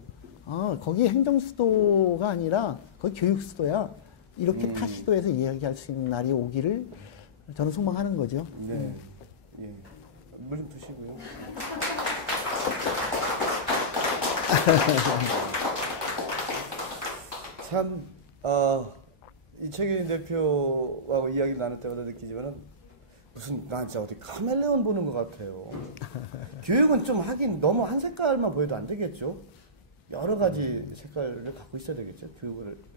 거기 행정수도가 아니라 거기 교육수도야. 이렇게 타 시도에서 이야기할 수 있는 날이 오기를 저는 소망하는 거죠. 네. 예. 물 좀 드시고요. 참, 이채균 대표하고 이야기를 나눌 때마다 느끼지만은 무슨 나 진짜 어디 카멜레온 보는 것 같아요. 교육은 좀 하긴 너무 한 색깔만 보여도 안 되겠죠. 여러 가지 색깔을 갖고 있어야 되겠죠.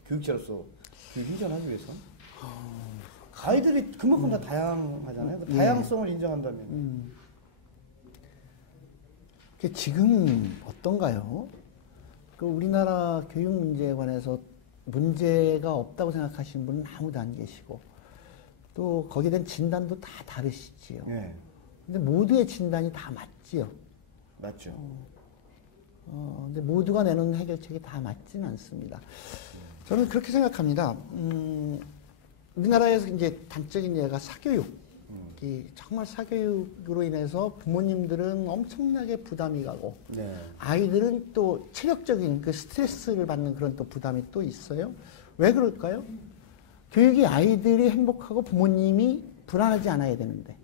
교육자로서 교육 현장하기 위해서. 아이들이 그만큼 다 다양하잖아요. 그 다양성을 인정한다면. 지금 어떤가요? 그 우리나라 교육 문제에 관해서 문제가 없다고 생각하시는 분은 아무도 안 계시고, 또 거기에 대한 진단도 다 다르시지요. 네. 근데 모두의 진단이 다 맞지요. 맞죠. 근데 모두가 내놓는 해결책이 다 맞지는 않습니다. 저는 그렇게 생각합니다. 우리나라에서 이제 단적인 예가 사교육. 정말 사교육으로 인해서 부모님들은 엄청나게 부담이 가고, 네. 아이들은 또 체력적인 그 스트레스를 받는 그런 또 부담이 또 있어요. 왜 그럴까요? 교육이 아이들이 행복하고 부모님이 불안하지 않아야 되는데,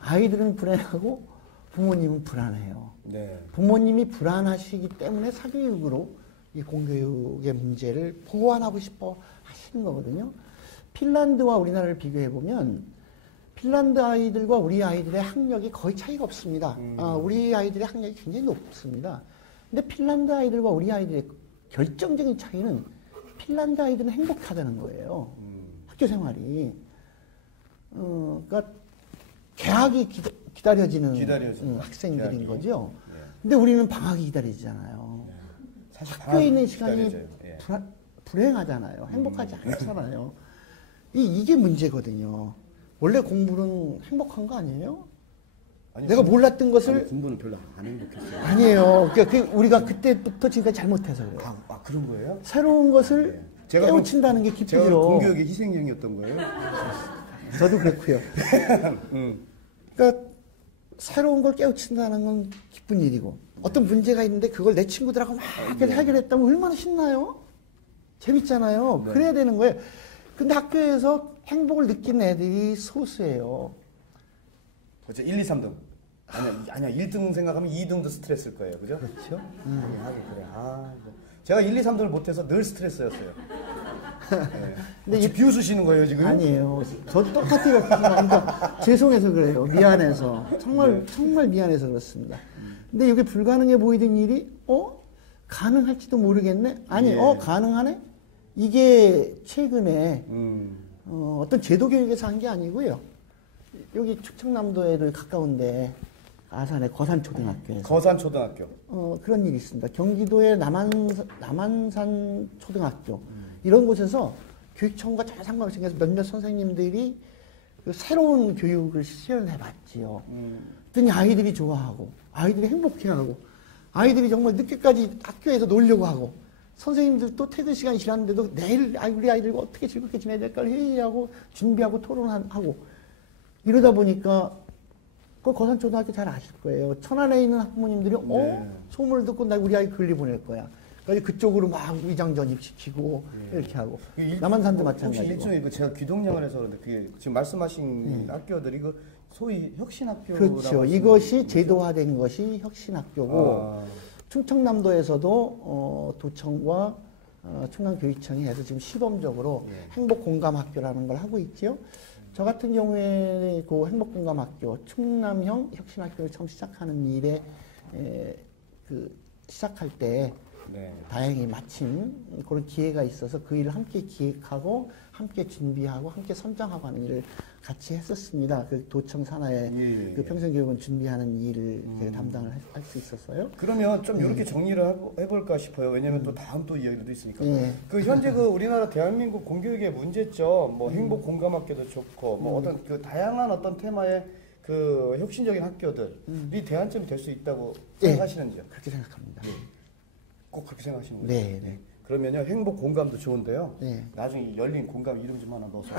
아이들은 불안하고 부모님은 불안해요. 네. 부모님이 불안하시기 때문에 사교육으로 이 공교육의 문제를 보완하고 싶어 하시는 거거든요. 핀란드와 우리나라를 비교해 보면 핀란드 아이들과 우리 아이들의 학력이 거의 차이가 없습니다. 우리 아이들의 학력이 굉장히 높습니다. 근데 핀란드 아이들과 우리 아이들의 결정적인 차이는 핀란드 아이들은 행복하다는 거예요. 학교 생활이. 그러니까 개학이 기다려지는 학생들인 개학이. 거죠. 네. 근데 우리는 방학이 기다리잖아요. 네. 사실 학교에 있는 시간이 기다려져요. 예. 불행하잖아요. 행복하지 않잖아요. 이게 문제거든요. 원래 공부는 행복한 거 아니에요? 아니, 내가 몰랐던 것을 공부는 별로 안 행복했어요. 아니에요. 그러니까 우리가 그때부터 지금까지 잘못해서 그래요. 그런 거예요? 새로운 것을 네. 제가 깨우친다는 게 제가 기쁘죠. 공교육의 희생양이었던 거예요? 저도 그렇고요. 그러니까 새로운 걸 깨우친다는 건 기쁜 일이고, 어떤 문제가 있는데 그걸 내 친구들하고 막 해결했다면 얼마나 신나요? 재밌잖아요. 네. 그래야 되는 거예요. 근데 학교에서 행복을 느끼는 애들이 소수예요. 그렇죠. 1, 2, 3등. 아니야. 1등 생각하면 2등도 스트레스일 거예요. 그죠? 그렇죠. 하긴 그래. 제가 1, 2, 3등을 못해서 늘 스트레스였어요. 네. 근데 비웃으시는 거예요, 지금? 아니에요. 저도 똑같아요. 그러니까 죄송해서 그래요. 미안해서. 정말 미안해서 그렇습니다. 근데 이게 불가능해 보이던 일이, 가능할지도 모르겠네? 아니, 가능하네? 이게 최근에, 어떤 제도 교육에서 한 게 아니고요. 여기 충청남도에를 가까운데, 아산의 거산초등학교에서. 거산초등학교. 그런 일이 있습니다. 경기도의 남한산 초등학교. 이런 곳에서 교육청과 전혀 상관없이 몇몇 선생님들이 그 새로운 교육을 실현을 해봤지요. 그랬더니 아이들이 좋아하고, 아이들이 행복해하고, 아이들이 정말 늦게까지 학교에서 놀려고 하고, 선생님들도 퇴근 시간이 지났는데도 내일 우리 아이들과 어떻게 즐겁게 지내야 될까를 회의하고 준비하고 토론하고, 이러다 보니까 그 거산초등학교 잘 아실 거예요. 천안에 있는 학부모님들이 소문을 듣고 나 우리 아이 글리 보낼 거야. 그래서 그쪽으로 막 위장 전입시키고 이렇게 하고. 남한산도 마찬가지고. 혹시 일종의 제가 귀동냥을 해서 그런데 그게 지금 말씀하신 학교들이 그 소위 혁신학교라고. 그렇죠. 이것이 제도화된 것이 혁신학교고, 충청남도에서도 도청과 충남교육청이 해서 지금 시범적으로 행복공감학교라는 걸 하고 있죠. 저 같은 경우에 그 행복공감학교, 충남형 혁신학교를 처음 시작하는 일에 시작할 때 다행히 마침 그런 기회가 있어서 그 일을 함께 기획하고 함께 준비하고 함께 선정하고 하는 일을 같이 했었습니다. 그 도청 산하에 예. 그 평생교육원 준비하는 일을 담당을 할 수 있었어요. 그러면 좀 이렇게 정리를 해볼까 싶어요. 왜냐면 또 다음 또 이야기도 있으니까. 예. 그 현재 그 우리나라 대한민국 공교육의 문제점, 뭐 행복 공감학교도 좋고, 뭐 어떤 그 다양한 어떤 테마의 그 혁신적인 학교들이 대안점이 될 수 있다고 예. 생각하시는지요? 그렇게 생각합니다. 꼭 그렇게 생각하시는 거예요? 네, 네. 그러면요 행복 공감도 좋은데요. 네. 나중에 열린 공감 이름 좀 하나 넣어서.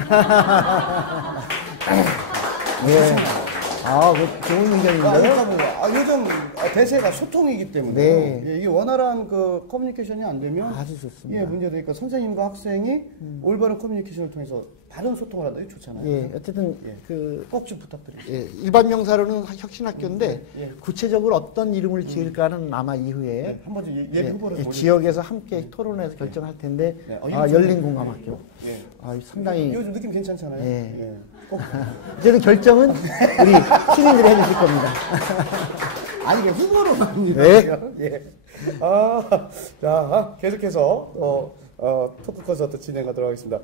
네. 아, 그 좋은 의견인데요. 그러니까 뭐, 요즘 대세가 소통이기 때문에 네. 예, 이게 원활한 그 커뮤니케이션이 안 되면 아주 좋습니다. 예, 문제되니까 선생님과 학생이 올바른 커뮤니케이션을 통해서 바른 소통을 한다. 이거 좋잖아요. 예, 어쨌든 예. 그 꼭 좀 부탁드립니다. 예, 일반 명사로는 혁신학교인데 예. 구체적으로 어떤 이름을 지을까는 아마 이후에 예, 한번 후보를 예, 지역에서 함께 토론해서 결정할 텐데 네. 열린 공감학교 예. 상당히 요즘 느낌 괜찮잖아요. 예. 예. 꼭 이제는 결정은 우리 시민들이 해주실 겁니다. 아니 이게 후보로 만듭니다. 네. 예. 자 계속해서 토크 콘서트 진행하도록 하겠습니다.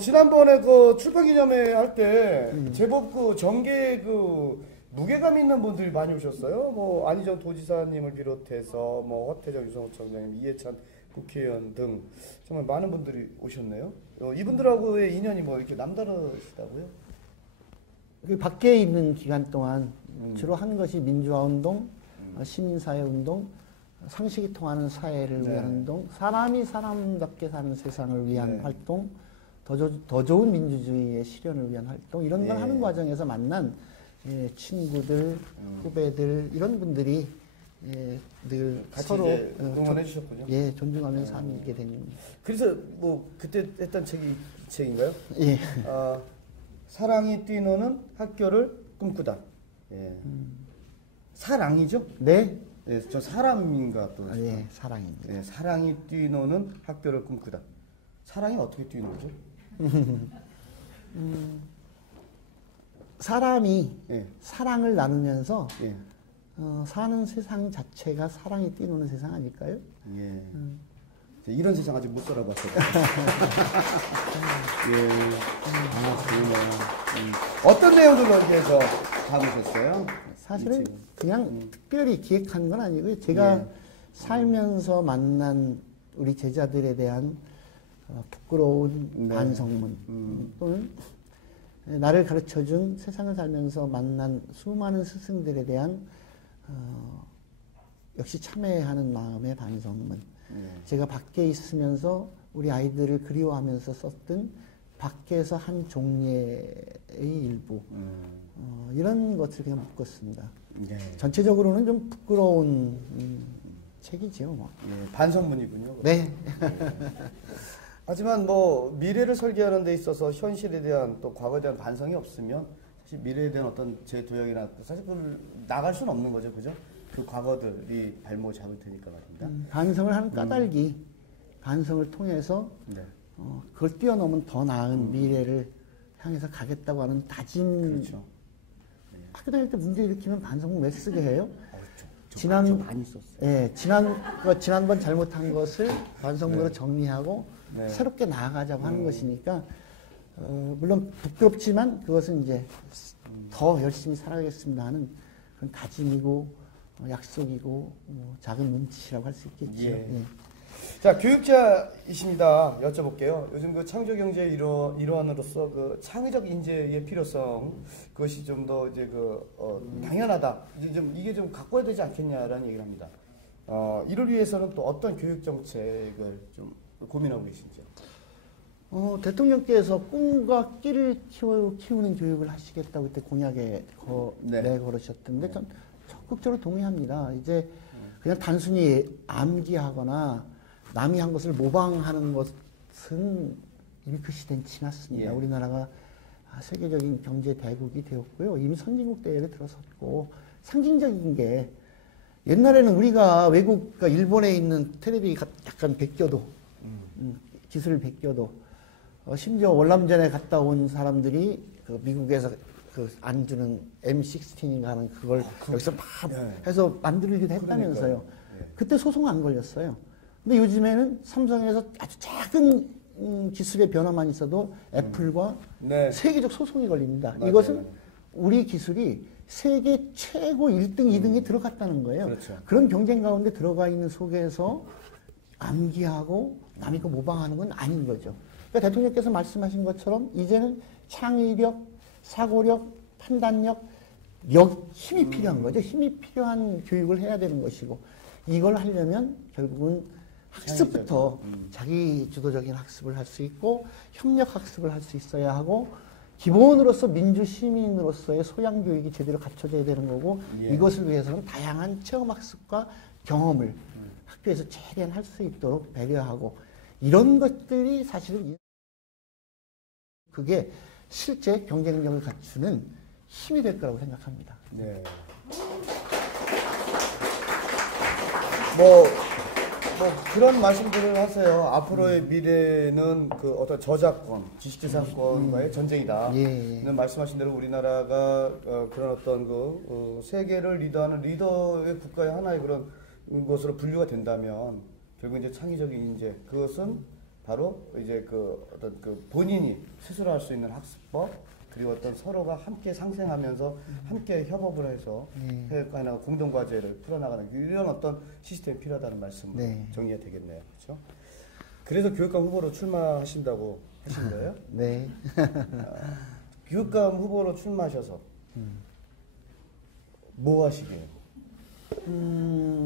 지난번에 그 출판기념회 할 때 제법 그 정계 그 무게감 있는 분들이 많이 오셨어요. 뭐 안희정 도지사님을 비롯해서 뭐 허태정 유성호 청장님, 이해찬 국회의원 등 정말 많은 분들이 오셨네요. 이분들하고의 인연이 뭐 이렇게 남다르시다고요? 그 밖에 있는 기간 동안 주로 한 것이 민주화 운동, 시민사회 운동, 상식이 통하는 사회를 네. 위한 운동, 사람이 사람답게 사는 세상을 위한 네. 활동, 더 좋은 민주주의의 실현을 위한 활동 이런 걸 네. 하는 과정에서 만난 친구들, 후배들 이런 분들이 늘 같이 서로 이제 응원해 주셨군요. 예, 존중하며 살게 된. 그래서 뭐 그때 했던 책인가요? 예. 사랑이 뛰노는 학교를 꿈꾸다. 예. 사랑이죠? 네. 예, 저 사람인가 또. 예, 사랑입니다. 예, 사랑이 뛰노는 학교를 꿈꾸다. 사랑이 어떻게 뛰는 거죠? 사람이 예. 사랑을 나누면서 예. 사는 세상 자체가 사랑이 뛰노는 세상 아닐까요? 예. 이런 세상 아직 못 살아봤어요. 예. 좋네요. 어떤 내용들로 이렇게 담으셨어요? 사실은 그냥 특별히 기획한 건 아니고요. 제가 살면서 만난 우리 제자들에 대한 부끄러운 네. 반성문 또는 나를 가르쳐준 세상을 살면서 만난 수많은 스승들에 대한 역시 참회하는 마음의 반성문. 제가 밖에 있으면서 우리 아이들을 그리워하면서 썼던 밖에서 한 종례의 일부 이런 것을 그냥 묶었습니다. 예. 전체적으로는 좀 부끄러운 책이지요. 뭐. 예, 반성문이군요. 네. 하지만 뭐 미래를 설계하는 데 있어서 현실에 대한 또 과거에 대한 반성이 없으면 사실 미래에 대한 어떤 제도약이나 사실 그걸 나갈 수는 없는 거죠, 그죠? 그 과거들이 발목 잡을 테니까 말입니다. 반성을 하는 까닭이 반성을 통해서 네. 그걸 뛰어넘은 더 나은 미래를 향해서 가겠다고 하는 다짐. 그렇죠. 학교 다닐 때 문제 일으키면 반성문 왜 쓰게 해요? 저 많이 썼어요. 예, 지난번 잘못한 것을 반성문으로 정리하고 네. 새롭게 나아가자고 하는 것이니까 물론 부끄럽지만 그것은 이제 더 열심히 살아가겠습니다 하는 그런 다짐이고 약속이고 작은 몸짓이라고 할 수 있겠죠. 예. 예. 자, 교육자이십니다. 여쭤볼게요. 요즘 그 창조경제의 일환으로서 그 창의적 인재의 필요성, 그것이 좀 더 이제 당연하다. 이게 좀 가꿔야 되지 않겠냐라는 얘기를 합니다. 이를 위해서는 또 어떤 교육정책을 좀 고민하고 계신지요? 대통령께서 꿈과 끼를 키우는 교육을 하시겠다고 그때 공약에 내걸으셨던데 전 적극적으로 동의합니다. 이제 그냥 단순히 암기하거나 남이 한 것을 모방하는 것은 이미 그 시대는 지났습니다. 예. 우리나라가 세계적인 경제 대국이 되었고요. 이미 선진국 대회에 들어섰고 상징적인 게 옛날에는 우리가 외국, 그러니까 일본에 있는 텔레비 약간 베껴도 기술을 베껴도 심지어 월남전에 갔다 온 사람들이 그 미국에서 그 안 주는 M16인가 하는 그걸 여기서 막 해서 만들기도 했다면서요. 그때 소송 안 걸렸어요. 근데 요즘에는 삼성에서 아주 작은 기술의 변화만 있어도 애플과 네. 세계적 소송이 걸립니다. 맞아요. 이것은 우리 기술이 세계 최고 1등, 2등에 들어갔다는 거예요. 그렇죠. 그런 경쟁 가운데 들어가 있는 속에서 암기하고 남이 거 모방하는 건 아닌 거죠. 그러니까 대통령께서 말씀하신 것처럼 이제는 창의력, 사고력, 판단력, 힘이 필요한 거죠. 힘이 필요한 교육을 해야 되는 것이고, 이걸 하려면 결국은 학습부터 자기 주도적인 학습을 할 수 있고 협력 학습을 할 수 있어야 하고, 기본으로서 민주 시민으로서의 소양 교육이 제대로 갖춰져야 되는 거고, 예. 이것을 위해서는 다양한 체험 학습과 경험을 학교에서 최대한 할 수 있도록 배려하고, 이런 것들이 사실은 그게 실제 경쟁력을 갖추는 힘이 될 거라고 생각합니다. 네. 뭐 그런 말씀들을 하세요. 앞으로의 미래는 그 어떤 저작권, 지식재산권과의 전쟁이다. 예. 는 말씀하신 대로 우리나라가 그런 어떤 세계를 리더하는 리더의 국가의 하나의 그런 것으로 분류가 된다면 결국 이제 창의적인 인재, 그것은 바로 이제 어떤 본인이 스스로 할 수 있는 학습법, 그리고 어떤 서로가 함께 상생하면서 함께 협업을 해서 하나 공동 과제를 풀어나가는 이런 어떤 시스템이 필요하다는 말씀으로 네. 정리가 되겠네요. 그렇죠? 그래서 교육감 후보로 출마하신다고 하신 거예요? 네. 교육감 후보로 출마하셔서 뭐 하시게요?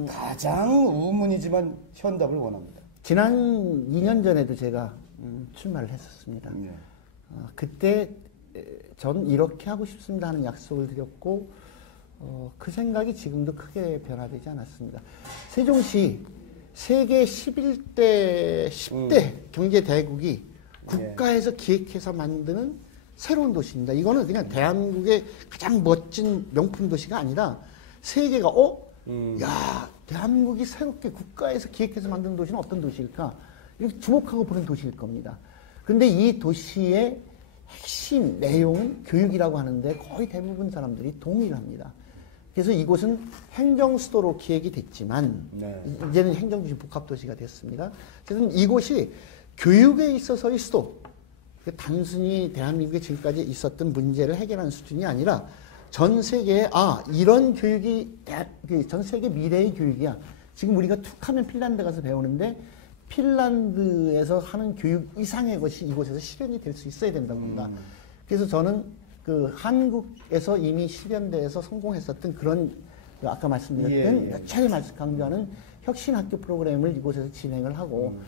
가장 우문이지만 현답을 원합니다. 지난 2년 전에도 제가 출마를 했었습니다. 네. 그때 전 이렇게 하고 싶습니다 하는 약속을 드렸고, 그 생각이 지금도 크게 변화되지 않았습니다. 세종시 세계 11대, 10대 경제대국이 국가에서 기획해서 만드는 새로운 도시입니다. 이거는 그냥 대한민국의 가장 멋진 명품 도시가 아니라 세계가 야, 대한민국이 새롭게 국가에서 기획해서 만든 도시는 어떤 도시일까? 이렇게 주목하고 보는 도시일 겁니다. 그런데 이 도시의 핵심 내용은 교육이라고 하는데 거의 대부분 사람들이 동의를 합니다. 그래서 이곳은 행정수도로 기획이 됐지만 네. 이제는 행정주시 복합도시가 됐습니다. 그래서 이곳이 교육에 있어서의 수도, 단순히 대한민국에 지금까지 있었던 문제를 해결하는 수준이 아니라 전 세계에 이런 교육이 전 세계 미래의 교육이야. 지금 우리가 툭하면 핀란드 가서 배우는데 핀란드에서 하는 교육 이상의 것이 이곳에서 실현이 될 수 있어야 된다고 봅니다. 그래서 저는 한국에서 이미 실현돼서 성공했었던 그런 아까 말씀드렸던 몇 차례 강조하는 혁신학교 프로그램을 이곳에서 진행을 하고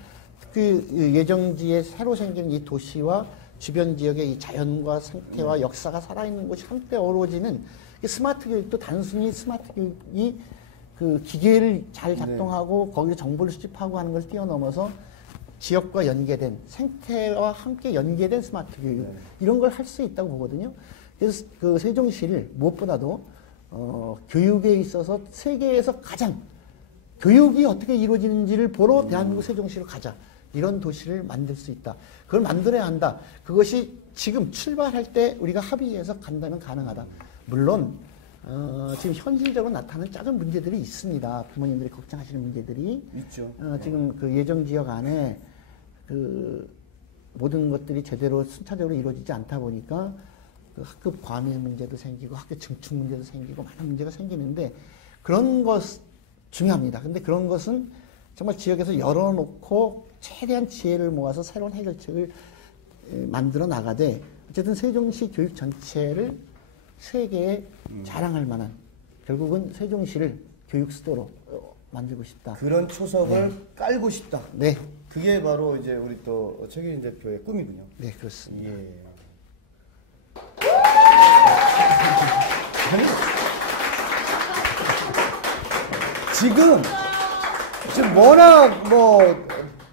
예정지에 새로 생긴 이 도시와 주변 지역의 이 자연과 생태와 역사가 살아있는 곳이 한때 어우러지는 스마트 교육도 단순히 스마트 교육이 기계를 잘 작동하고 거기서 정보를 수집하고 하는 걸 뛰어넘어서 지역과 연계된 생태와 함께 연계된 스마트 교육 이런 걸 할 수 있다고 보거든요. 그래서 세종시를 무엇보다도 교육에 있어서 세계에서 가장 교육이 어떻게 이루어지는지를 보러 대한민국 세종시로 가자. 이런 도시를 만들 수 있다. 그걸 만들어야 한다. 그것이 지금 출발할 때 우리가 합의해서 간다면 가능하다. 물론 지금 현실적으로 나타나는 작은 문제들이 있습니다. 부모님들이 걱정하시는 문제들이 있죠. 지금 예정 지역 안에 모든 것들이 제대로 순차적으로 이루어지지 않다 보니까 학급 과밀 문제도 생기고 학교 증축 문제도 생기고 많은 문제가 생기는데 그런 것 중요합니다. 근데 그런 것은 정말 지역에서 열어놓고 최대한 지혜를 모아서 새로운 해결책을 만들어 나가되 어쨌든 세종시 교육 전체를 세계에 자랑할 만한 결국은 세종시를 교육 수도로 만들고 싶다. 그런 초석을 깔고 싶다. 네. 그게 바로 이제 우리 또 최규진 대표의 꿈이군요. 네, 그렇습니다. 예. 지금 워낙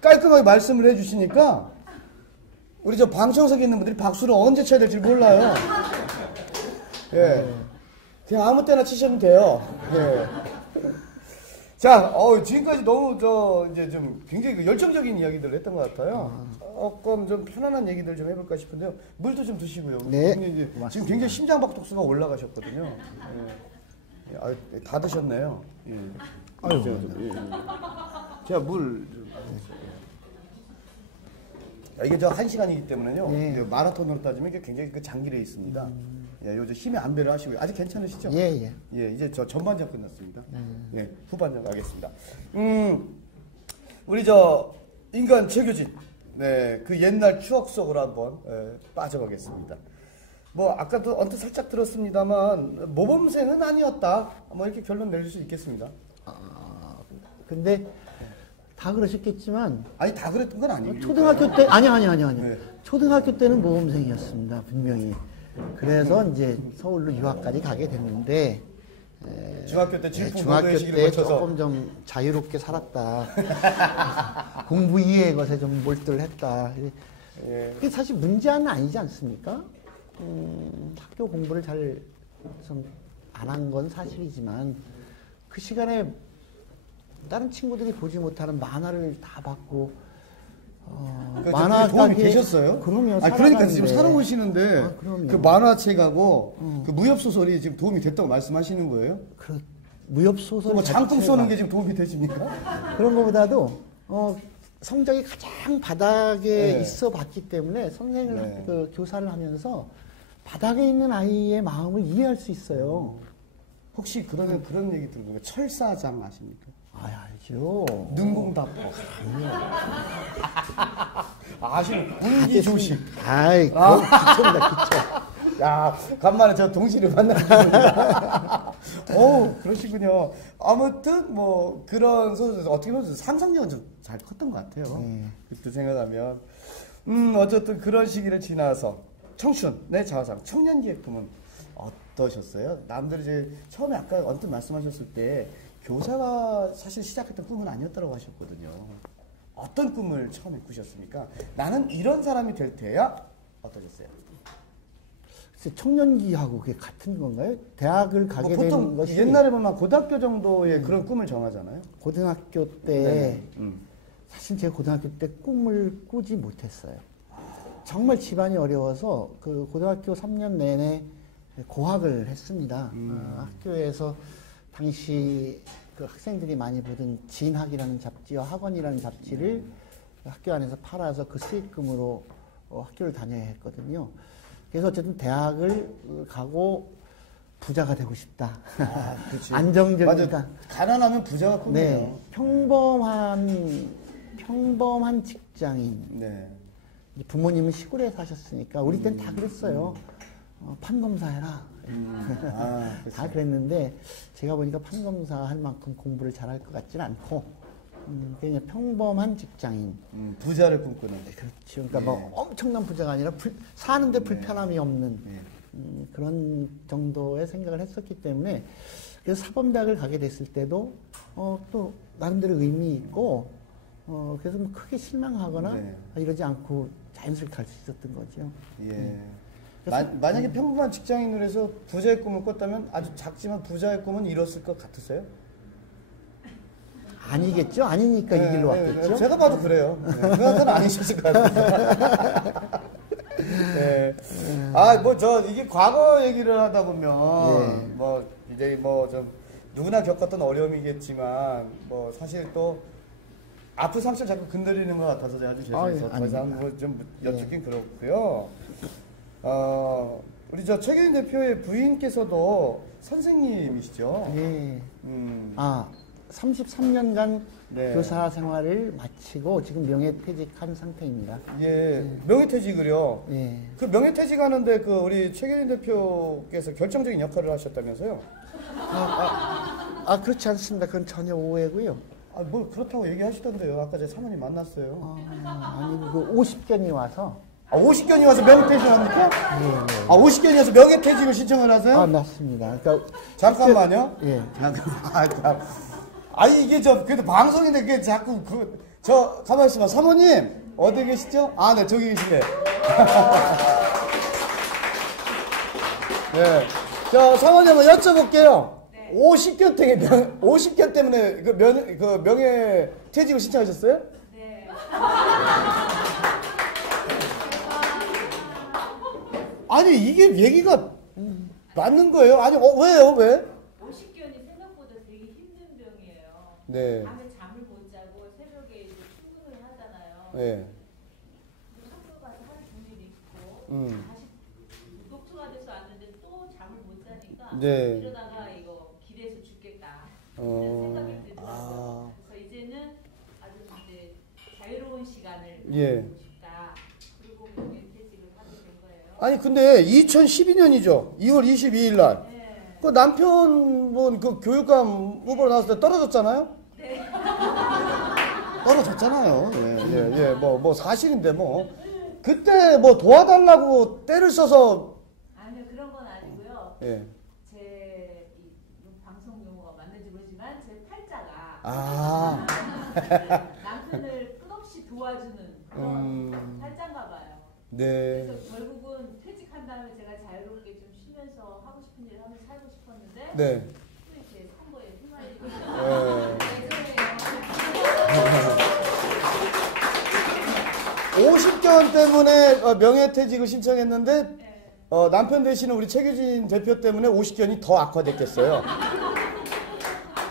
깔끔하게 말씀을 해주시니까 우리 저 방청석에 있는 분들이 박수를 언제 쳐야 될지 몰라요. 예. 그냥 아무 때나 치시면 돼요. 예. 자, 지금까지 너무 이제 좀 굉장히 열정적인 이야기들을 했던 것 같아요. 조금 좀 편안한 얘기들 좀 해볼까 싶은데요. 물도 좀 드시고요. 네. 지금 굉장히 심장박독수가 올라가셨거든요. 예. 다 드셨네요. 예. 제가 물 좀. 이게 저 1시간이기 때문에요. 예. 이제 마라톤으로 따지면 이게 굉장히 그 장기 레이스입니다. 예, 요즘 힘의 안배를 하시고요. 아직 괜찮으시죠? 예. 예, 이제 저 전반전 끝났습니다. 예, 후반전 가겠습니다. 우리 저 인간 최규진, 네, 그 옛날 추억 속으로 한번 빠져보겠습니다. 뭐 아까도 언뜻 살짝 들었습니다만 모범생은 아니었다. 뭐 이렇게 결론 내릴 수 있겠습니다. 근데 다 그러셨겠지만 아니 다 그랬던 건 아니에요. 초등학교 때 아니. 네. 초등학교 때는 모범생이었습니다. 분명히. 그래서 이제 서울로 유학까지 가게 됐는데 중학교 때 질풍 중학교 노도의 시기를 때 거쳐서 조금 좀 자유롭게 살았다. 공부 이외의 것에 좀 몰두를 했다. 예. 그게 사실 문제는 아니지 않습니까? 학교 공부를 잘 안 한 건 사실이지만 그 시간에 다른 친구들이 보지 못하는 만화를 다 받고 만화 도움이 되셨어요? 그럼요. 아 그러니까 지금 살아오시는데 그럼요. 그 만화책하고 그 무협 소설이 지금 도움이 됐다고 말씀하시는 거예요? 무협 소설 뭐 장풍 쏘는 게 지금 도움이 되십니까? 그런 것보다도 성적이 가장 바닥에 네. 있어 봤기 때문에 선생을 네. 그 교사를 하면서 바닥에 있는 아이의 마음을 이해할 수 있어요. 혹시 그러면 그런 얘기 들어보면 철사장 아십니까? 알죠. 능공답법. 아시는 군기 조심. 아이, 그건 기초입니다, 기초. 야, 간만에 저 동시를 만났습니다. 오, 그러시군요. 아무튼 뭐 그런 소설 어떻게 보면 상상력은 좀 잘 컸던 것 같아요. 그때 생각하면 어쨌든 그런 시기를 지나서 청춘의 자화상 청년기의 꿈은 어떠셨어요? 남들이 이제 처음에 아까 언뜻 말씀하셨을 때 교사가 사실 시작했던 꿈은 아니었다고 하셨거든요. 어떤 꿈을 처음에 꾸셨습니까? 나는 이런 사람이 될 테야 어떠셨어요? 청년기하고 그게 같은 건가요? 대학을 가게 되는 보통 것이 옛날에 보면 고등학교 정도의 그런 꿈을 정하잖아요. 고등학교 때 네. 사실 제가 고등학교 때 꿈을 꾸지 못했어요. 정말 집안이 어려워서 그 고등학교 3년 내내 고학을 했습니다. 학교에서 당시 그 학생들이 많이 보던 진학이라는 잡지와 학원이라는 잡지를 학교 안에서 팔아서 그 수익금으로 학교를 다녀야 했거든요. 그래서 어쨌든 대학을 가고 부자가 되고 싶다. 그치. 안정적이니까. 맞아. 가난하면 부자가 꿈이에요. 네. 평범한 직장인. 네. 부모님은 시골에 사셨으니까 우리 땐 다 그랬어요. 판검사해라. 다 그랬는데 제가 보니까 판검사 할 만큼 공부를 잘할 것 같지는 않고 그냥 평범한 직장인. 부자를 꿈꾸는. 그렇죠. 그러니까 뭐 엄청난 부자가 아니라 사는데 불편함이 없는 네. 그런 정도의 생각을 했었기 때문에 그래서 사범대학을 가게 됐을 때도 또 나름대로 의미 있고 그래서 뭐 크게 실망하거나 네. 이러지 않고 자연스럽게 갈 수 있었던 거죠. 예. 만약에 평범한 직장인으로 해서 부자의 꿈을 꿨다면 아주 작지만 부자의 꿈은 이뤘을 것 같으세요? 아니겠죠? 아니니까 이 길로 왔겠죠? 제가 봐도 그래요. 그건 아니셨을 것 같아요. 네. 이게 과거 얘기를 하다 보면, 이제 좀, 누구나 겪었던 어려움이겠지만, 사실 또, 앞을 상처를 자꾸 건드리는 것 같아서 제가 좀 죄송해서 더 이상 좀 여쭙긴 그렇고요. 우리 최규진 대표의 부인께서도 선생님이시죠? 예. 33년간 교사 생활을 마치고 지금 명예퇴직한 상태입니다. 예, 명예퇴직을요? 예. 그 명예퇴직하는데 우리 최규진 대표께서 결정적인 역할을 하셨다면서요? 그렇지 않습니다. 그건 전혀 오해고요. 뭘 그렇다고 얘기하시던데요. 아까 제 사모님 만났어요. 아니, 50견이 와서. 50견이 와서 명예퇴직을 합니까? 예. 50견이 와서 명예퇴직을 신청을 하세요? 맞습니다. 그러니까 잠깐만요. 예. 잠깐만. 이게 그래도 방송인데 그게 자꾸 가만히 있어봐. 사모님, 어디 계시죠? 네, 저기 계시네. 네. 사모님 한번 여쭤볼게요. 50견 때문에 명예 퇴직을 신청하셨어요? 네. 아니, 이게 얘기가 맞는 거예요? 아니, 왜요? 왜? 50견이 생각보다 되게 힘든 병이에요. 네. 밤에 잠을 못 자고 새벽에 이제 출근을 하잖아요. 네. 다시 녹초가 돼서 왔는데 또 잠을 못 자니까 네. 이러다가 이거 길에서 죽겠다 이런 생각이 들더라고요. 그래서 이제는 아주 이제 자유로운 시간을 예. 가지고 싶다. 그리고 명예퇴직을 하게 된 거예요. 아니 근데 2012년이죠. 2월 22일 날. 네. 그 남편분 그 교육감 후보로 나왔을 때 떨어졌잖아요. 네. 떨어졌잖아요. 뭐 사실인데 뭐 그때 뭐 도와달라고 때를 써서 아니요 그런 건 아니고요. 예. 제 이 방송 용어가 맞는지 모르지만 제 팔자가 아. 남편을 끝없이 도와주는 그런 팔자인가 봐요. 네. 그래서 결국은 퇴직한 다음에 제가 자유롭게 좀 쉬면서 하고 싶은 일을 하면서 살고 싶었는데 네. 또 이렇게 선거에 휘말리고 네. 50견 때문에 명예퇴직을 신청했는데 네. 남편 되시는 우리 최규진 대표 때문에 50견이 더 악화됐겠어요.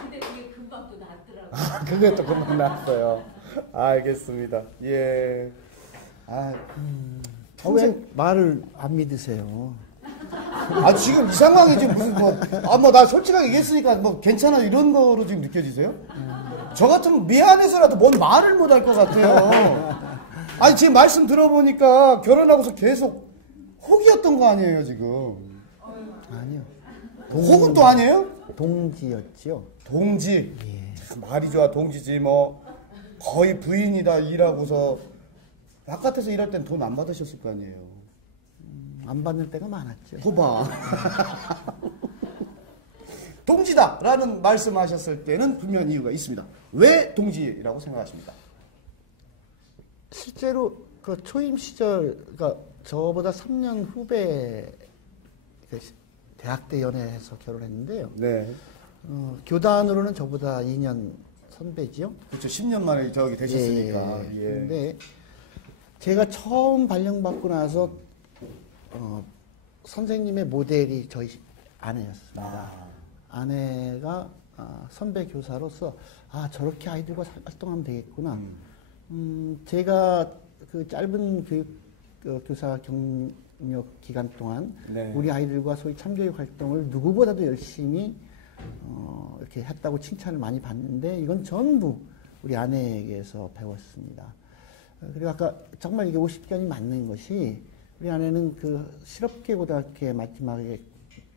근데 그게 금방 또 낫더라고요. 아, 그게 또 금방 났어요. 알겠습니다. 예. 왜 말을 안 믿으세요? 지금 이 상황이 지금 무슨 나 솔직하게 얘기했으니까 뭐 괜찮아 이런 거로 지금 느껴지세요? 저 같으면 미안해서라도 뭔 말을 못 할 것 같아요. 아니 지금 말씀 들어보니까 결혼하고서 계속 혹이었던 거 아니에요 지금? 아니요. 혹은 또 아니에요? 동지였죠. 동지. 예. 참 말이 좋아 동지지 뭐 거의 부인이다 일하고서 바깥에서 일할 땐 돈 안 받으셨을 거 아니에요? 안 받는 때가 많았죠. 도봐. 동지다라는 말씀하셨을 때는 분명한 이유가 있습니다. 왜 동지라고 생각하십니까? 실제로 그 초임 시절, 그러니까 저보다 3년 후배 대학 때 연애해서 결혼했는데요. 네. 교단으로는 저보다 2년 선배지요. 그렇죠. 10년 만에 저기 되셨으니까. 예. 근데 제가 처음 발령받고 나서 선생님의 모델이 저희 아내였습니다. 아내가 선배 교사로서 저렇게 아이들과 활동하면 되겠구나. 제가 그 짧은 교사 경력 기간 동안 네. 우리 아이들과 소위 참교육 활동을 누구보다도 열심히 이렇게 했다고 칭찬을 많이 받는데 이건 전부 우리 아내에게서 배웠습니다. 그리고 아까 정말 이게 50견이 맞는 것이 우리 아내는 그 실업계 고등학교에 마지막에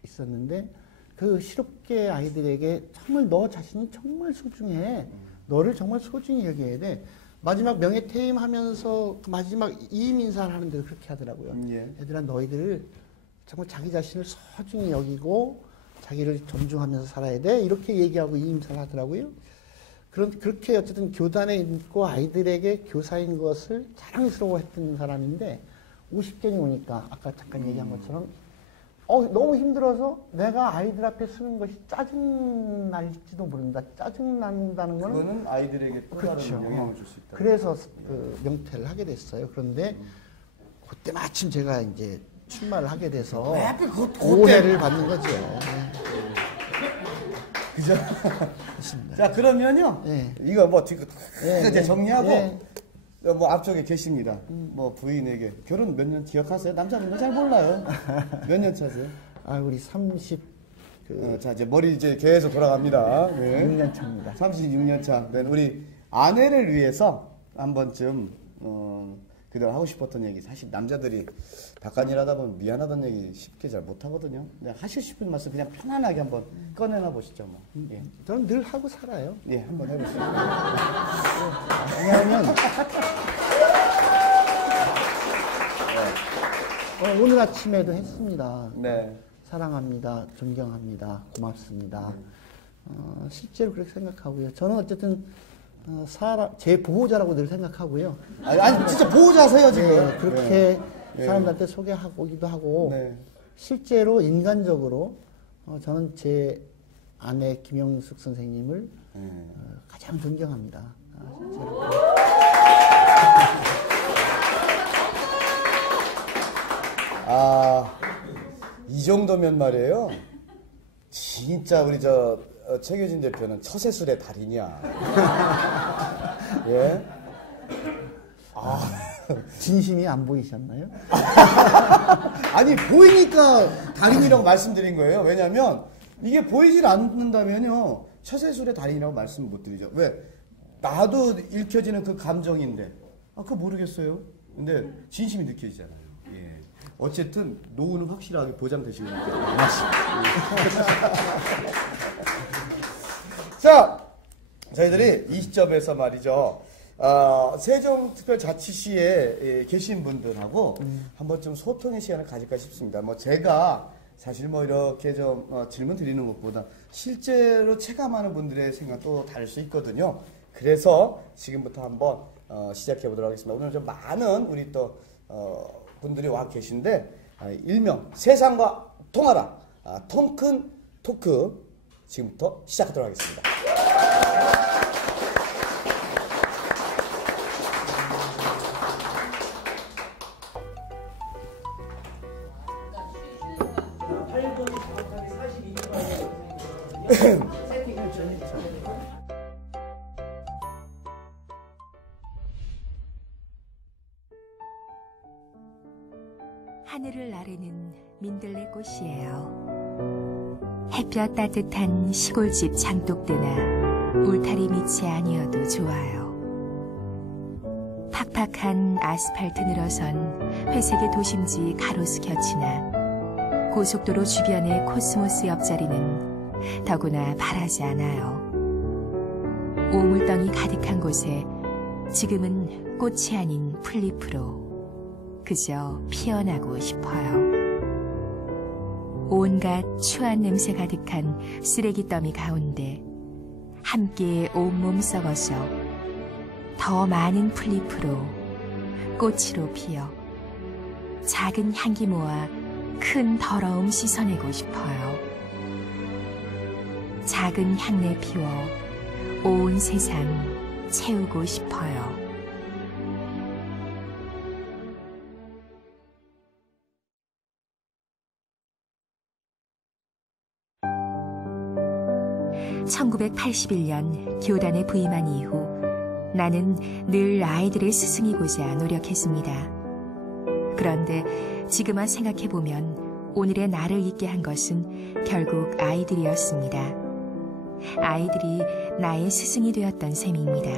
있었는데 그 실업계 아이들에게 정말 너 자신이 정말 소중해. 너를 정말 소중히 여겨야 돼. 마지막 명예퇴임하면서 그 마지막 이임 인사를 하는데도 그렇게 하더라고요. 예. 얘들아 너희들 정말 자기 자신을 소중히 여기고 자기를 존중하면서 살아야 돼. 이렇게 얘기하고 이임 인사를 하더라고요. 그렇게 어쨌든 교단에 있고 아이들에게 교사인 것을 자랑스러워했던 사람인데 50견이 오니까 아까 잠깐 얘기한 것처럼 너무 힘들어서 내가 아이들 앞에 서는 것이 짜증날지도 모른다. 짜증난다는 거는 그거는 아이들에게 또 다른 그렇죠. 영향을 줄 수 있다. 그래서 명퇴를 하게 됐어요. 그런데 그때 마침 제가 이제 출마를 하게 돼서 왜 하필 오해를 받는 거죠. 그죠? 자 그러면요. 네. 이거 뭐 지금 네, 이제 네. 정리하고 네. 뭐 앞쪽에 계십니다. 뭐 부인에게 결혼 몇 년 기억하세요? 남자분은 잘 몰라요. 몇 년 차세요? 우리 30 자 이제 머리 이제 계속 돌아갑니다. 네. 6년 차입니다. 36년 차. 네, 우리 아내를 위해서 한 번쯤 그동안 하고 싶었던 얘기. 사실 남자들이 바깥 일하다 보면 미안하다는 얘기 쉽게 잘 못하거든요. 근데 하시고 싶은 말씀 그냥 편안하게 한번 꺼내나 보시죠. 뭐. 예. 저는 늘 하고 살아요. 예, 한번 해보시죠. 왜냐하면 오늘 아침에도 했습니다. 네. 사랑합니다. 존경합니다. 고맙습니다. 실제로 그렇게 생각하고요. 저는 어쨌든 제 보호자라고 늘 생각하고요. 아니 진짜 보호자세요 지금. 네, 그렇게 네. 사람들한테 소개하기도 하고 네. 실제로 인간적으로 저는 제 아내 김영숙 선생님을 가장 존경합니다. 실제로. 이 정도면 말이에요. 진짜 우리 최규진 대표는 처세술의 달인이야. 예. 진심이 안 보이셨나요? 아니 보이니까 달인이라고 말씀드린 거예요. 왜냐하면 이게 보이질 않는다면요 처세술의 달인이라고 말씀 못 드리죠. 왜? 나도 읽혀지는 그 감정인데 그거 모르겠어요. 근데 진심이 느껴지잖아요. 예. 어쨌든 노후는 확실하게 보장되시는 것 같아요. 자, 저희들이 이 시점에서 말이죠. 세종특별자치시에 계신 분들하고 한번 좀 소통의 시간을 가질까 싶습니다. 뭐 제가 사실 뭐 이렇게 좀 질문 드리는 것보다 실제로 체감하는 분들의 생각도 다를 수 있거든요. 그래서 지금부터 한번 시작해 보도록 하겠습니다. 오늘 좀 많은 우리 또 분들이 와 계신데 일명 세상과 통하라 통큰 토크 지금부터 시작하도록 하겠습니다. 하늘을 나르는 민들레 꽃이에요. 햇볕 따뜻한 시골집 장독대나 울타리 밑이 아니어도 좋아요. 팍팍한 아스팔트 늘어선 회색의 도심지 가로수 곁이나 고속도로 주변의 코스모스 옆자리는 더구나 바라지 않아요. 오물덩이 가득한 곳에 지금은 꽃이 아닌 풀잎으로 그저 피어나고 싶어요. 온갖 추한 냄새 가득한 쓰레기 더미 가운데 함께 온몸 썩어서 더 많은 풀잎으로 꽃으로 피어 작은 향기 모아 큰 더러움 씻어내고 싶어요. 작은 향내 피워 온 세상 채우고 싶어요. (1981년) 교단에 부임한 이후 나는 늘 아이들의 스승이고자 노력했습니다. 그런데 지금 와 생각해보면 오늘의 나를 있게 한 것은 결국 아이들이었습니다. 아이들이 나의 스승이 되었던 셈입니다.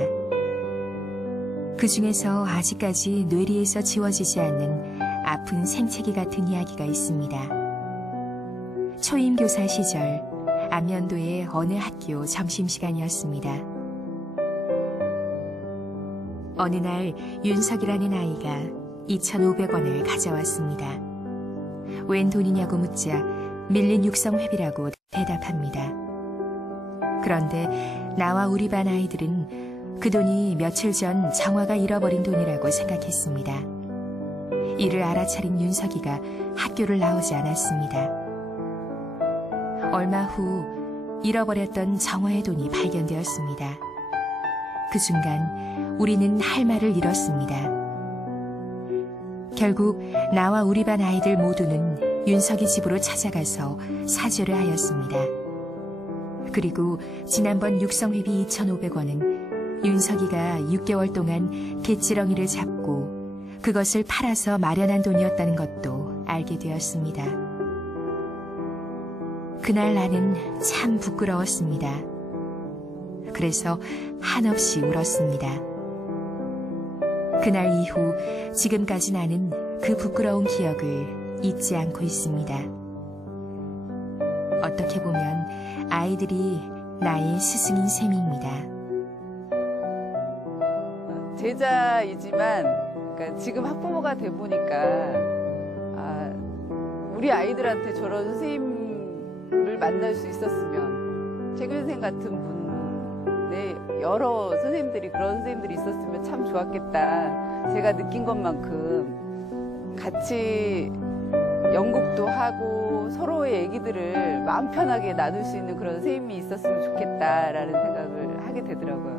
그 중에서 아직까지 뇌리에서 지워지지 않는 아픈 생채기 같은 이야기가 있습니다. 초임교사 시절 안면도의 어느 학교 점심시간이었습니다. 어느 날 윤석이라는 아이가 2,500원을 가져왔습니다. 웬 돈이냐고 묻자 밀린 육성회비라고 대답합니다. 그런데 나와 우리 반 아이들은 그 돈이 며칠 전 정화가 잃어버린 돈이라고 생각했습니다. 이를 알아차린 윤석이가 학교를 나오지 않았습니다. 얼마 후 잃어버렸던 정화의 돈이 발견되었습니다. 그 순간 우리는 할 말을 잃었습니다. 결국 나와 우리 반 아이들 모두는 윤석이 집으로 찾아가서 사죄를 하였습니다. 그리고 지난번 육성회비 2,500원은 윤석이가 6개월 동안 갯지렁이를 잡고 그것을 팔아서 마련한 돈이었다는 것도 알게 되었습니다. 그날 나는 참 부끄러웠습니다. 그래서 한없이 울었습니다. 그날 이후 지금까지 나는 그 부끄러운 기억을 잊지 않고 있습니다. 어떻게 보면 아이들이 나의 스승인 셈입니다. 제자이지만 그러니까 지금 학부모가 돼 보니까 우리 아이들한테 저런 선생님을 만날 수 있었으면 최규 선생님 같은 분의 여러 선생님들이 그런 선생님들이 있었으면 참 좋았겠다. 제가 느낀 것만큼 같이 연극도 하고 서로의 얘기들을 마음 편하게 나눌 수 있는 그런 선생님이 있었으면 좋겠다라는 생각을 하게 되더라고요.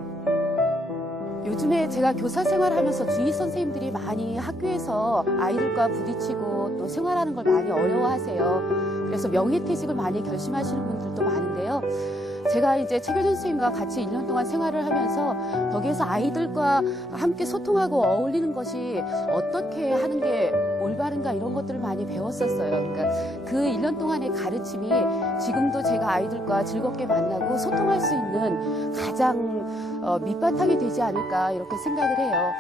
요즘에 제가 교사 생활하면서 주위 선생님들이 많이 학교에서 아이들과 부딪히고 또 생활하는 걸 많이 어려워하세요. 그래서 명예퇴직을 많이 결심하시는 분들도 많은데요. 제가 이제 최교준 선생님과 같이 1년 동안 생활을 하면서 거기에서 아이들과 함께 소통하고 어울리는 것이 어떻게 하는 게 올바른가 이런 것들을 많이 배웠었어요. 그러니까 그 1년 동안의 가르침이 지금도 제가 아이들과 즐겁게 만나고 소통할 수 있는 가장 밑바탕이 되지 않을까 이렇게 생각을 해요.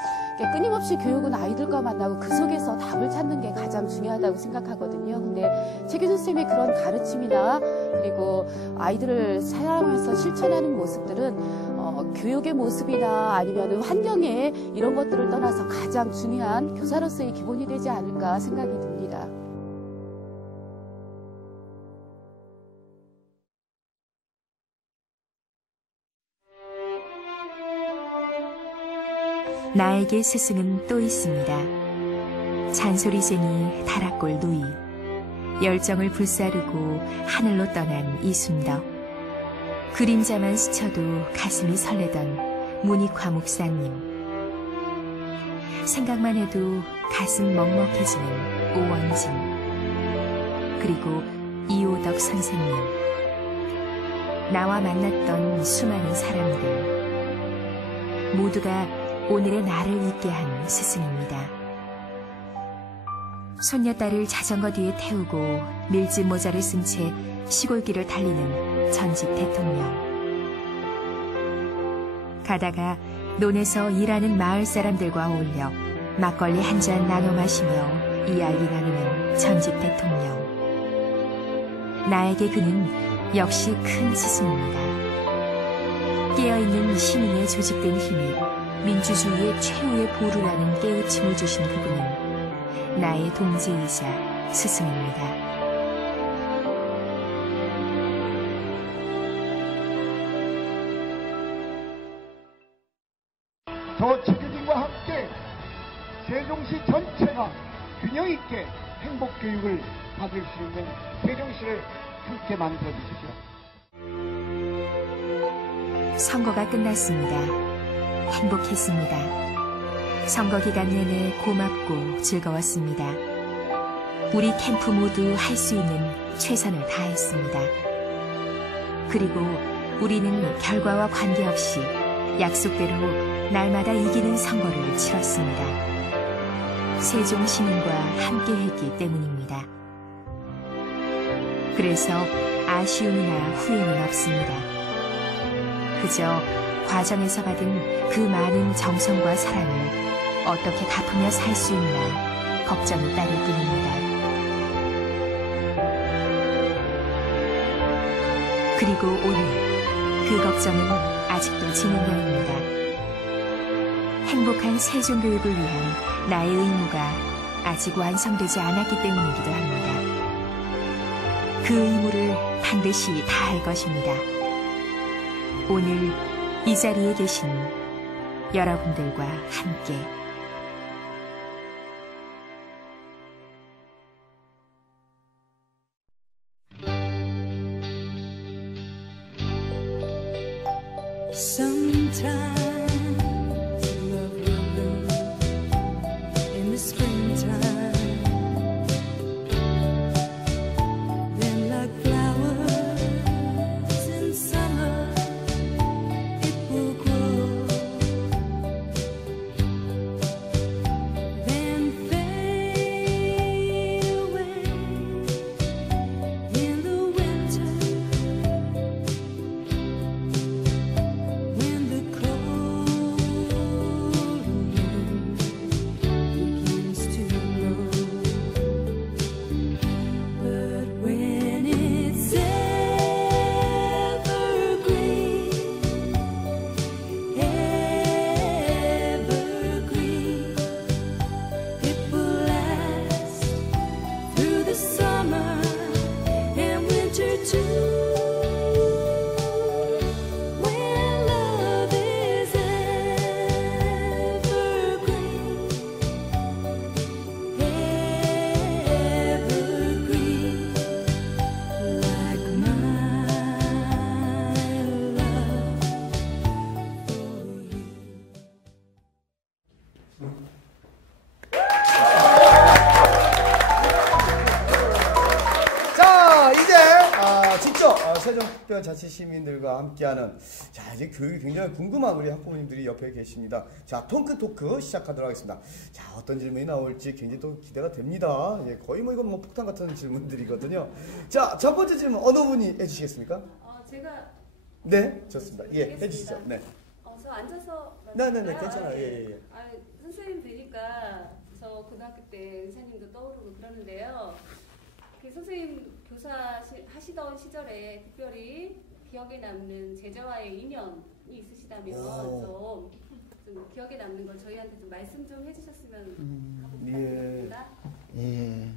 끊임없이 교육은 아이들과 만나고 그 속에서 답을 찾는 게 가장 중요하다고 생각하거든요. 근데 최교준 선생님의 그런 가르침이나 그리고 아이들을 사랑하면서 실천하는 모습들은 교육의 모습이나 아니면 환경에 이런 것들을 떠나서 가장 중요한 교사로서의 기본이 되지 않을까 생각이 듭니다. 나에게 스승은 또 있습니다. 잔소리쟁이 다락골 누이, 열정을 불사르고 하늘로 떠난 이순덕, 그림자만 스쳐도 가슴이 설레던 문익화 목사님, 생각만 해도 가슴 먹먹해지는 오원진, 그리고 이호덕 선생님, 나와 만났던 수많은 사람들, 모두가 오늘의 나를 있게 한 스승입니다. 손녀딸을 자전거 뒤에 태우고 밀짚 모자를 쓴 채 시골길을 달리는 전직 대통령. 가다가 논에서 일하는 마을 사람들과 어울려 막걸리 한 잔 나눠 마시며 이야기 나누는 전직 대통령. 나에게 그는 역시 큰 스승입니다. 깨어있는 시민의 조직된 힘이 민주주의의 최후의 보루라는 깨우침을 주신 그분은 나의 동지이자 스승입니다. 저 최교진과 함께 세종시 전체가 균형 있게 행복 교육을 받을 수 있는 세종시를 함께 만들어 주십시오. 선거가 끝났습니다. 행복했습니다. 선거 기간 내내 고맙고 즐거웠습니다. 우리 캠프 모두 할 수 있는 최선을 다했습니다. 그리고 우리는 결과와 관계없이 약속대로 날마다 이기는 선거를 치렀습니다. 세종 시민과 함께했기 때문입니다. 그래서 아쉬움이나 후회는 없습니다. 그저 과정에서 받은 그 많은 정성과 사랑을 어떻게 갚으며 살 수 있나 걱정이 따를 뿐입니다. 그리고 오늘 그 걱정은 아직도 진행형입니다. 행복한 세종교육을 위한 나의 의무가 아직 완성되지 않았기 때문이기도 합니다. 그 의무를 반드시 다할 것입니다. 오늘 이 자리에 계신 여러분들과 함께. 세종특별자치 시민들과 함께하는 자 이제 교육이 굉장히 궁금한 우리 학부모님들이 옆에 계십니다. 자 토크 시작하도록 하겠습니다. 자 어떤 질문이 나올지 굉장히 또 기대가 됩니다. 예, 거의 뭐 이건 뭐 폭탄 같은 질문들이거든요. 자 첫 번째 질문 어느 분이 해주시겠습니까? 제가 네 좋습니다. 예 해주시죠. 네. 저 앉아서 네네네 괜찮아요. 예. 선생님 뵈니까 저 고등학교 때 의사님도 떠오르고 그러는데요. 그 선생님 교사 하시던 시절에 특별히 기억에 남는 제자와의 인연이 있으시다면 좀 기억에 남는 걸 저희한테 좀 말씀 좀 해주셨으면 하고 부탁드립니다. 예.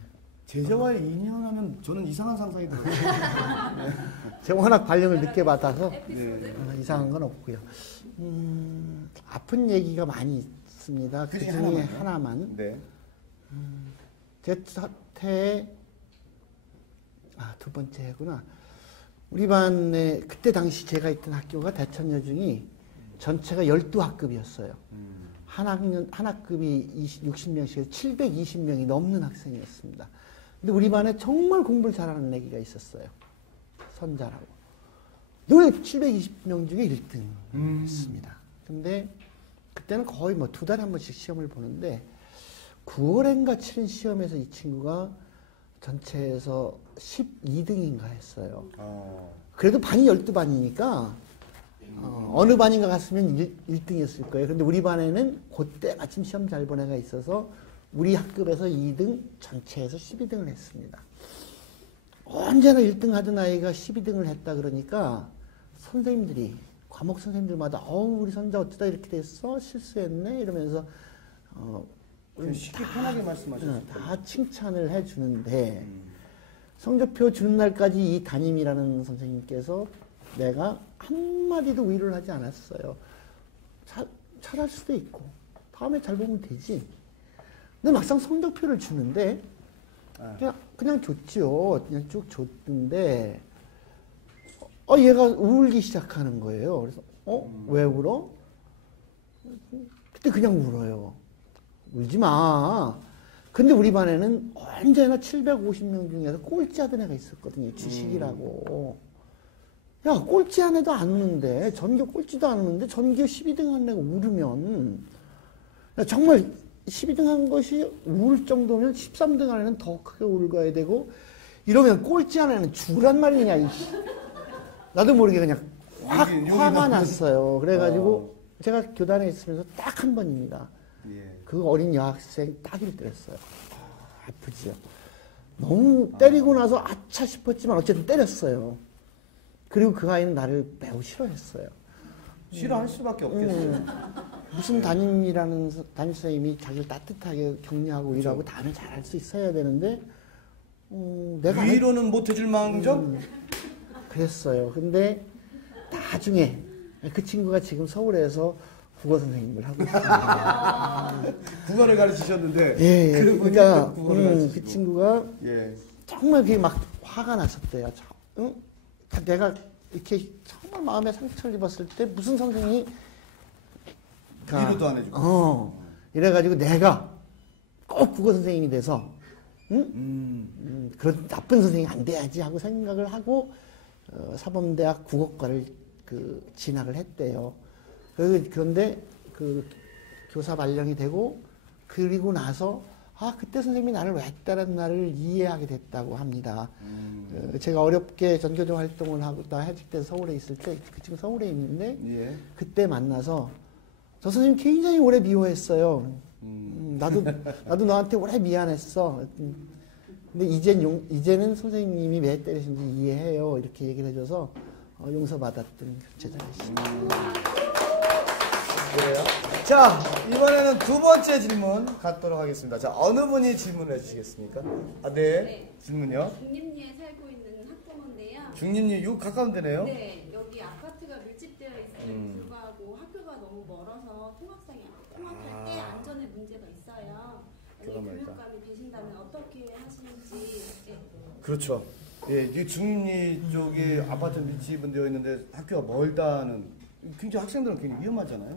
제자와의 인연하면 저는 이상한 상상이 들어요. 제가 워낙 발령을 늦게 받아서 에피소드? 이상한 건 없고요. 아픈 얘기가 많이 있습니다. 그 중에 하나만. 네. 제 사태에 두 번째구나. 우리 반에 그때 당시 제가 있던 학교가 대천여중이 전체가 12학급이었어요. 한 학급이 60명씩 720명이 넘는 학생이었습니다. 근데 우리 반에 정말 공부를 잘하는 애기가 있었어요. 선자라고. 늘 720명 중에 1등 했습니다. 근데 그때는 거의 뭐 2달에 한 번씩 시험을 보는데 9월인가 치른 시험에서 이 친구가 전체에서 12등인가 했어요. 그래도 반이 12반이니까 어느 반인가 갔으면 1등이었을 거예요. 근데 우리 반에는 그때 마침 시험 잘 본 애가 있어서 우리 학급에서 2등, 전체에서 12등을 했습니다. 언제나 1등 하던 아이가 12등을 했다 그러니까 선생님들이 과목 선생님들마다 우리 선자 어쩌다 이렇게 됐어? 실수했네? 이러면서 쉽게 편하게 말씀하셨어요. 다 칭찬을 해주는데 성적표 주는 날까지 이 담임이라는 선생님께서 내가 한마디도 위로를 하지 않았어요. 잘할 수도 있고 다음에 잘 보면 되지. 근데 막상 성적표를 주는데 그냥 줬죠. 그냥 쭉 줬는데 얘가 울기 시작하는 거예요. 그래서 왜 울어? 그때 그냥 울어요. 울지 마. 근데 우리 반에는 언제나 750명 중에서 꼴찌하던 애가 있었거든요. 주식이라고. 야, 꼴찌한 애도 안 우는데, 전교 꼴찌도 안 우는데, 전교 12등 한 애가 울으면, 야, 정말 12등 한 것이 울 정도면 13등 한 애는 더 크게 울어야 되고, 이러면 꼴찌한 애는 죽으란 말이냐, 이씨. 나도 모르게 그냥 화가 났어요. 그래가지고, 제가 교단에 있으면서 딱 한 번입니다. 그 어린 여학생 따기를 때렸어요. 아프지요. 너무 때리고 나서 아차 싶었지만 어쨌든 때렸어요. 그리고 그 아이는 나를 매우 싫어했어요. 싫어할 수밖에 없겠어요. 무슨 담임이라는 담임 선생님이 자기를 따뜻하게 격려하고 일하고 다음에 잘할 수 있어야 되는데 내가 위로는 못 해줄 망정? 그랬어요. 근데 나중에 그 친구가 지금 서울에서 국어 선생님을 하고 있습니다. 국어를 가르치셨는데 예, 그러니까 그 친구가 정말 그게 막 화가 났었대요. 내가 이렇게 정말 마음에 상처를 입었을 때 무슨 선생님이 위로도 안 해주고 이래가지고 내가 꼭 국어 선생님이 돼서 그런 나쁜 선생님이 안 돼야지 하고 생각을 하고 사범대학 국어과를 진학을 했대요. 그런데 그 교사 발령이 되고 그리고 나서 그때 선생님이 나를 왜 때렸나를 이해하게 됐다고 합니다. 제가 어렵게 전교조 활동을 하고 나 해직 때 서울에 있을 때 그 친구 서울에 있는데 그때 만나서 저 선생님 굉장히 오래 미워했어요. 나도 너한테 오래 미안했어. 근데 이제는 선생님이 왜 때리신지 이해해요. 이렇게 얘기를 해줘서 용서받았던 제자였습니다. 그래요? 자, 이번에는 두 번째 질문 갖도록 하겠습니다. 자, 어느 분이 질문을 해주시겠습니까? 네. 질문요. 중림리에 살고 있는 학부모인데요. 중림리, 요 가까운 데네요? 네, 여기 아파트가 밀집되어 있음에도 불구하고 학교가 너무 멀어서 통학할 때 안전에 문제가 있어요. 교육감이 계신다면 어떻게 하시는지. 그렇죠. 이 중림리 쪽에 아파트 밀집은 되어 있는데 학교가 멀다는 굉장히 학생들은 굉장히 위험하잖아요.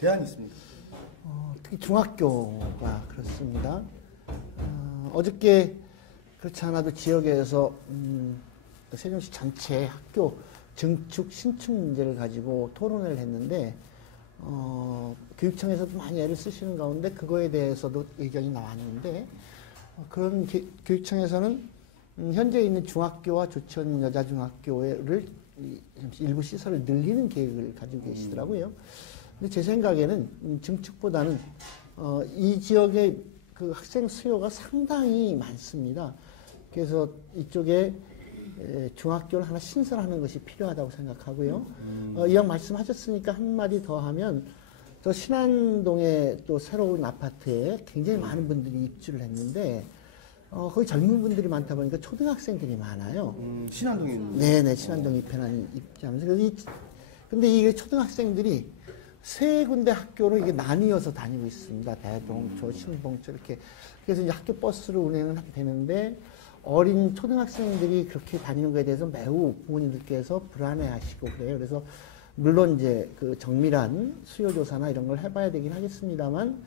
대안이 있습니까? 특히 중학교가 그렇습니다. 어저께 그렇지 않아도 지역에서 세종시 전체 학교 증축 신축 문제를 가지고 토론을 했는데 교육청에서도 많이 애를 쓰시는 가운데 그거에 대해서도 의견이 나왔는데 그런 교육청에서는 현재 있는 중학교와 조천 여자중학교를 일부 시설을 늘리는 계획을 가지고 계시더라고요. 근데 제 생각에는 증축보다는 이 지역의 그 학생 수요가 상당히 많습니다. 그래서 이쪽에 중학교를 하나 신설하는 것이 필요하다고 생각하고요. 이왕 말씀하셨으니까 한마디 더 하면 저 신안동에 또 새로운 아파트에 굉장히 많은 분들이 입주를 했는데 거기 젊은 분들이 많다 보니까 초등학생들이 많아요. 신안동에 있는. 네네, 신안동 입회는 입주하면서. 근데 이게 초등학생들이 세 군데 학교로 이게 나뉘어서 다니고 있습니다. 대동초, 신봉초 이렇게. 그래서 이제 학교 버스를 운행을 되는데 어린 초등학생들이 그렇게 다니는 것에 대해서 매우 부모님들께서 불안해하시고 그래요. 그래서 물론 이제 그 정밀한 수요 조사나 이런 걸 해봐야 되긴 하겠습니다만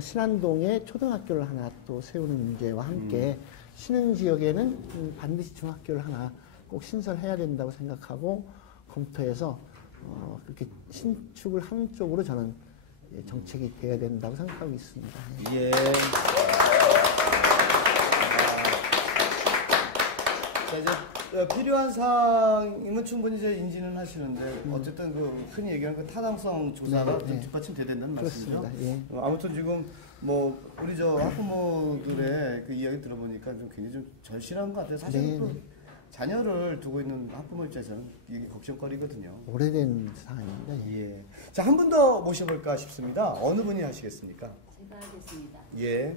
신안동에 초등학교를 하나 또 세우는 문제와 함께 신흥 지역에는 반드시 중학교를 하나 꼭 신설해야 된다고 생각하고 검토해서 그렇게 신축을 하는 쪽으로 저는 정책이 되어야 된다고 생각하고 있습니다. 예. 자, 이제 필요한 사항이면 충분히 이제 인지는 하시는데 어쨌든 그 흔히 얘기하는 그 타당성 조사가 좀 뒷받침돼야 된다는 말씀이죠. 그렇습니다. 예. 아무튼 지금 뭐 우리 저 학부모들의 그 이야기 들어보니까 좀 굉장히 좀 절실한 것 같아요. 사실 그 자녀를 두고 있는 학부모 입장에서는 이게 걱정거리거든요. 오래된 사안입니다. 예. 자, 한 분 더 모셔볼까 싶습니다. 어느 분이 하시겠습니까? 제가 하겠습니다. 예.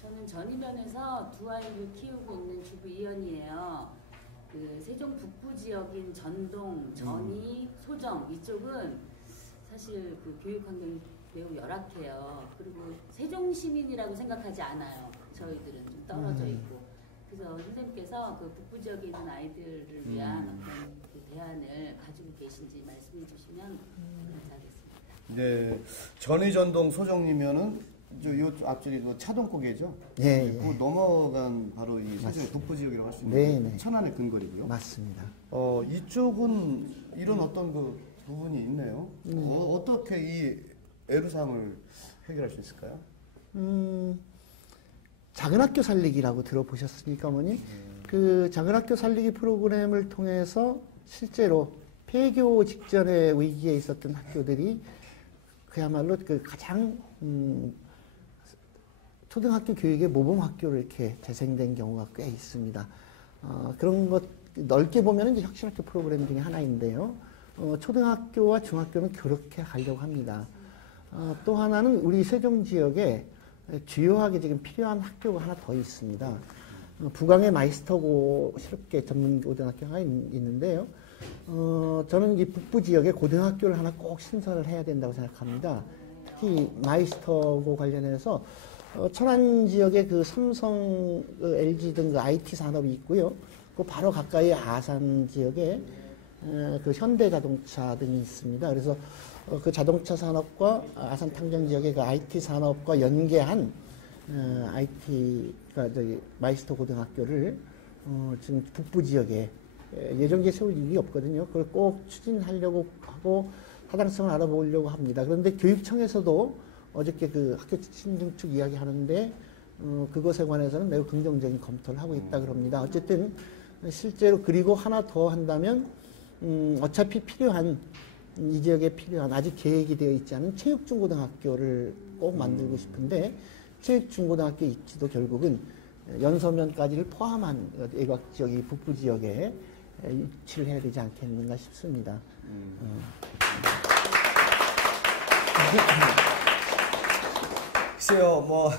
저는 전이면에서 두 아이를 키우고 있는 주부 이연이에요. 그 세종 북부 지역인 전동, 전이, 소정 이쪽은 사실 그 교육 환경이 매우 열악해요. 그리고 세종 시민이라고 생각하지 않아요. 저희들은 좀 떨어져 있고. 그래서 선생님께서 그 북부 지역에 있는 아이들을 위한 어떤 그 대안을 가지고 계신지 말씀해 주시면 감사하겠습니다. 네. 전의전동 소정이면은 요 앞줄이 차동고개죠. 예, 예. 그 넘어간 바로 이 세종의 북부 지역이라고 할 수 있는 네, 네. 천안의 근거리고요. 맞습니다. 이쪽은 이런 어떤 그 부분이 있네요. 어떻게 이 애로사항을 해결할 수 있을까요? 작은 학교 살리기라고 들어보셨습니까, 어머니? 그 작은 학교 살리기 프로그램을 통해서 실제로 폐교 직전에 위기에 있었던 학교들이 그야말로 그 가장 초등학교 교육의 모범 학교로 이렇게 재생된 경우가 꽤 있습니다. 그런 것 넓게 보면 이제 혁신학교 프로그램 중에 하나인데요. 초등학교와 중학교는 그렇게 가려고 합니다. 또 하나는 우리 세종 지역에 주요하게 지금 필요한 학교가 하나 더 있습니다. 부강에 마이스터고 실업계 전문고등학교가 있는데요. 저는 이 북부 지역에 고등학교를 하나 꼭 신설을 해야 된다고 생각합니다. 특히 마이스터고 관련해서 천안 지역에 그 삼성, 그 LG 등 그 IT 산업이 있고요. 그 바로 가까이 아산 지역에 그 현대자동차 등이 있습니다. 그래서 그 자동차 산업과 아산 탕정 지역의 그 IT 산업과 연계한 IT가 저기 마이스터 고등학교를 지금 북부 지역에 예정지에 세울 일이 없거든요. 그걸 꼭 추진하려고 하고 타당성을 알아보려고 합니다. 그런데 교육청에서도 어저께 그 학교 신증축 이야기 하는데 그것에 관해서는 매우 긍정적인 검토를 하고 있다 그럽니다. 어쨌든 실제로 그리고 하나 더 한다면 어차피 필요한 이 지역에 필요한 아직 계획이 되어 있지 않은 체육중고등학교를 꼭 만들고 싶은데 체육중고등학교 입지도 결국은 연서면까지를 포함한 외곽 지역이 북부 지역에 유치를 해야 되지 않겠는가 싶습니다. 글쎄요, 뭐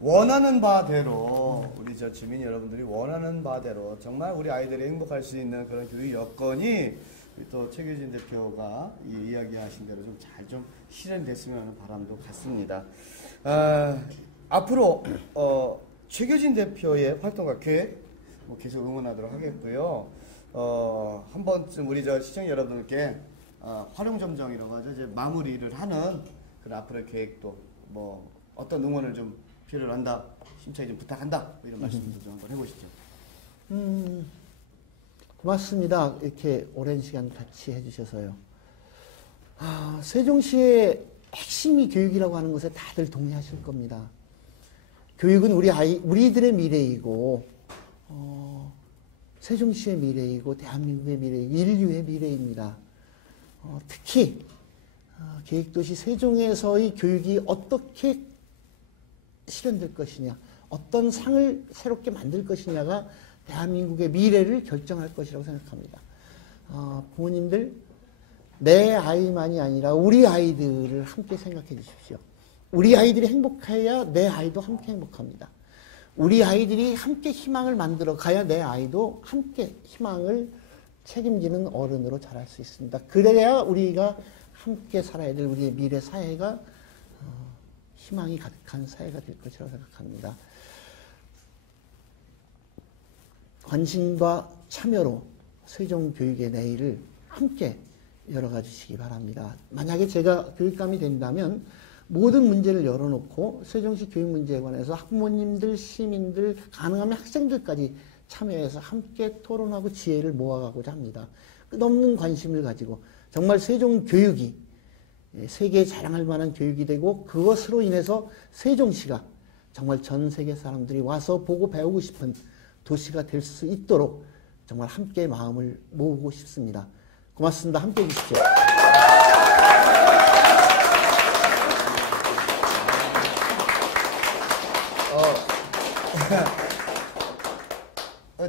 원하는 바대로 우리 저 주민 여러분들이 원하는 바대로 정말 우리 아이들이 행복할 수 있는 그런 교육 여건이 또 최규진 대표가 이야기하신 대로 좀 잘 좀 실현됐으면 하는 바람도 같습니다. 앞으로 최규진 대표의 활동과 계획 뭐 계속 응원하도록 하겠고요. 한 번쯤 우리 저 시청자 여러분들께 활용점정이라고 하죠. 이제 마무리를 하는 그런 앞으로의 계획도 뭐 어떤 응원을 좀 필요로 한다, 심차게 좀 부탁한다 뭐 이런 말씀도 좀 한번 해보시죠. 고맙습니다. 이렇게 오랜 시간 같이 해주셔서요. 세종시의 핵심이 교육이라고 하는 것에 다들 동의하실 겁니다. 교육은 우리들의 미래이고, 세종시의 미래이고, 대한민국의 미래이고, 인류의 미래입니다. 특히, 계획도시 세종에서의 교육이 어떻게 실현될 것이냐, 어떤 상을 새롭게 만들 것이냐가 대한민국의 미래를 결정할 것이라고 생각합니다. 부모님들, 내 아이만이 아니라 우리 아이들을 함께 생각해 주십시오. 우리 아이들이 행복해야 내 아이도 함께 행복합니다. 우리 아이들이 함께 희망을 만들어 가야 내 아이도 함께 희망을 책임지는 어른으로 자랄 수 있습니다. 그래야 우리가 함께 살아야 될 우리의 미래 사회가 희망이 가득한 사회가 될 것이라고 생각합니다. 관심과 참여로 세종교육의 내일을 함께 열어가 주시기 바랍니다. 만약에 제가 교육감이 된다면 모든 문제를 열어놓고 세종시 교육 문제에 관해서 학부모님들, 시민들, 가능하면 학생들까지 참여해서 함께 토론하고 지혜를 모아가고자 합니다. 끝없는 관심을 가지고 정말 세종교육이 세계에 자랑할 만한 교육이 되고 그것으로 인해서 세종시가 정말 전 세계 사람들이 와서 보고 배우고 싶은 도시가 될 수 있도록 정말 함께 마음을 모으고 싶습니다. 고맙습니다. 함께 해주십시오.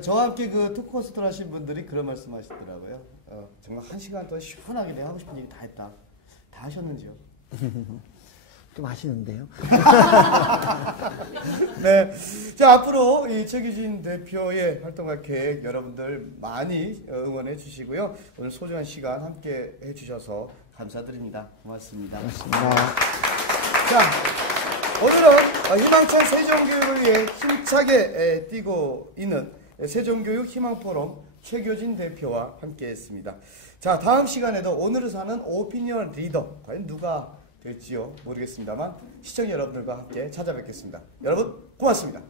저와 함께 그 토크호스트를 하신 분들이 그런 말씀 하시더라고요. 정말 1시간 동안 시원하게 내가 하고 싶은 얘기 다 했다. 다 하셨는지요? 좀 아시는데요. 네. 자, 앞으로 이 최규진 대표의 활동과 계획 여러분들 많이 응원해 주시고요. 오늘 소중한 시간 함께 해 주셔서 감사드립니다. 고맙습니다. 고맙습니다. 자, 오늘은 희망찬 세종교육을 위해 힘차게 뛰고 있는 세종교육 희망포럼 최규진 대표와 함께 했습니다. 자, 다음 시간에도 오늘을 사는 오피니언 리더, 과연 누가 될지요 모르겠습니다만 시청자 여러분들과 함께 찾아뵙겠습니다. 여러분 고맙습니다.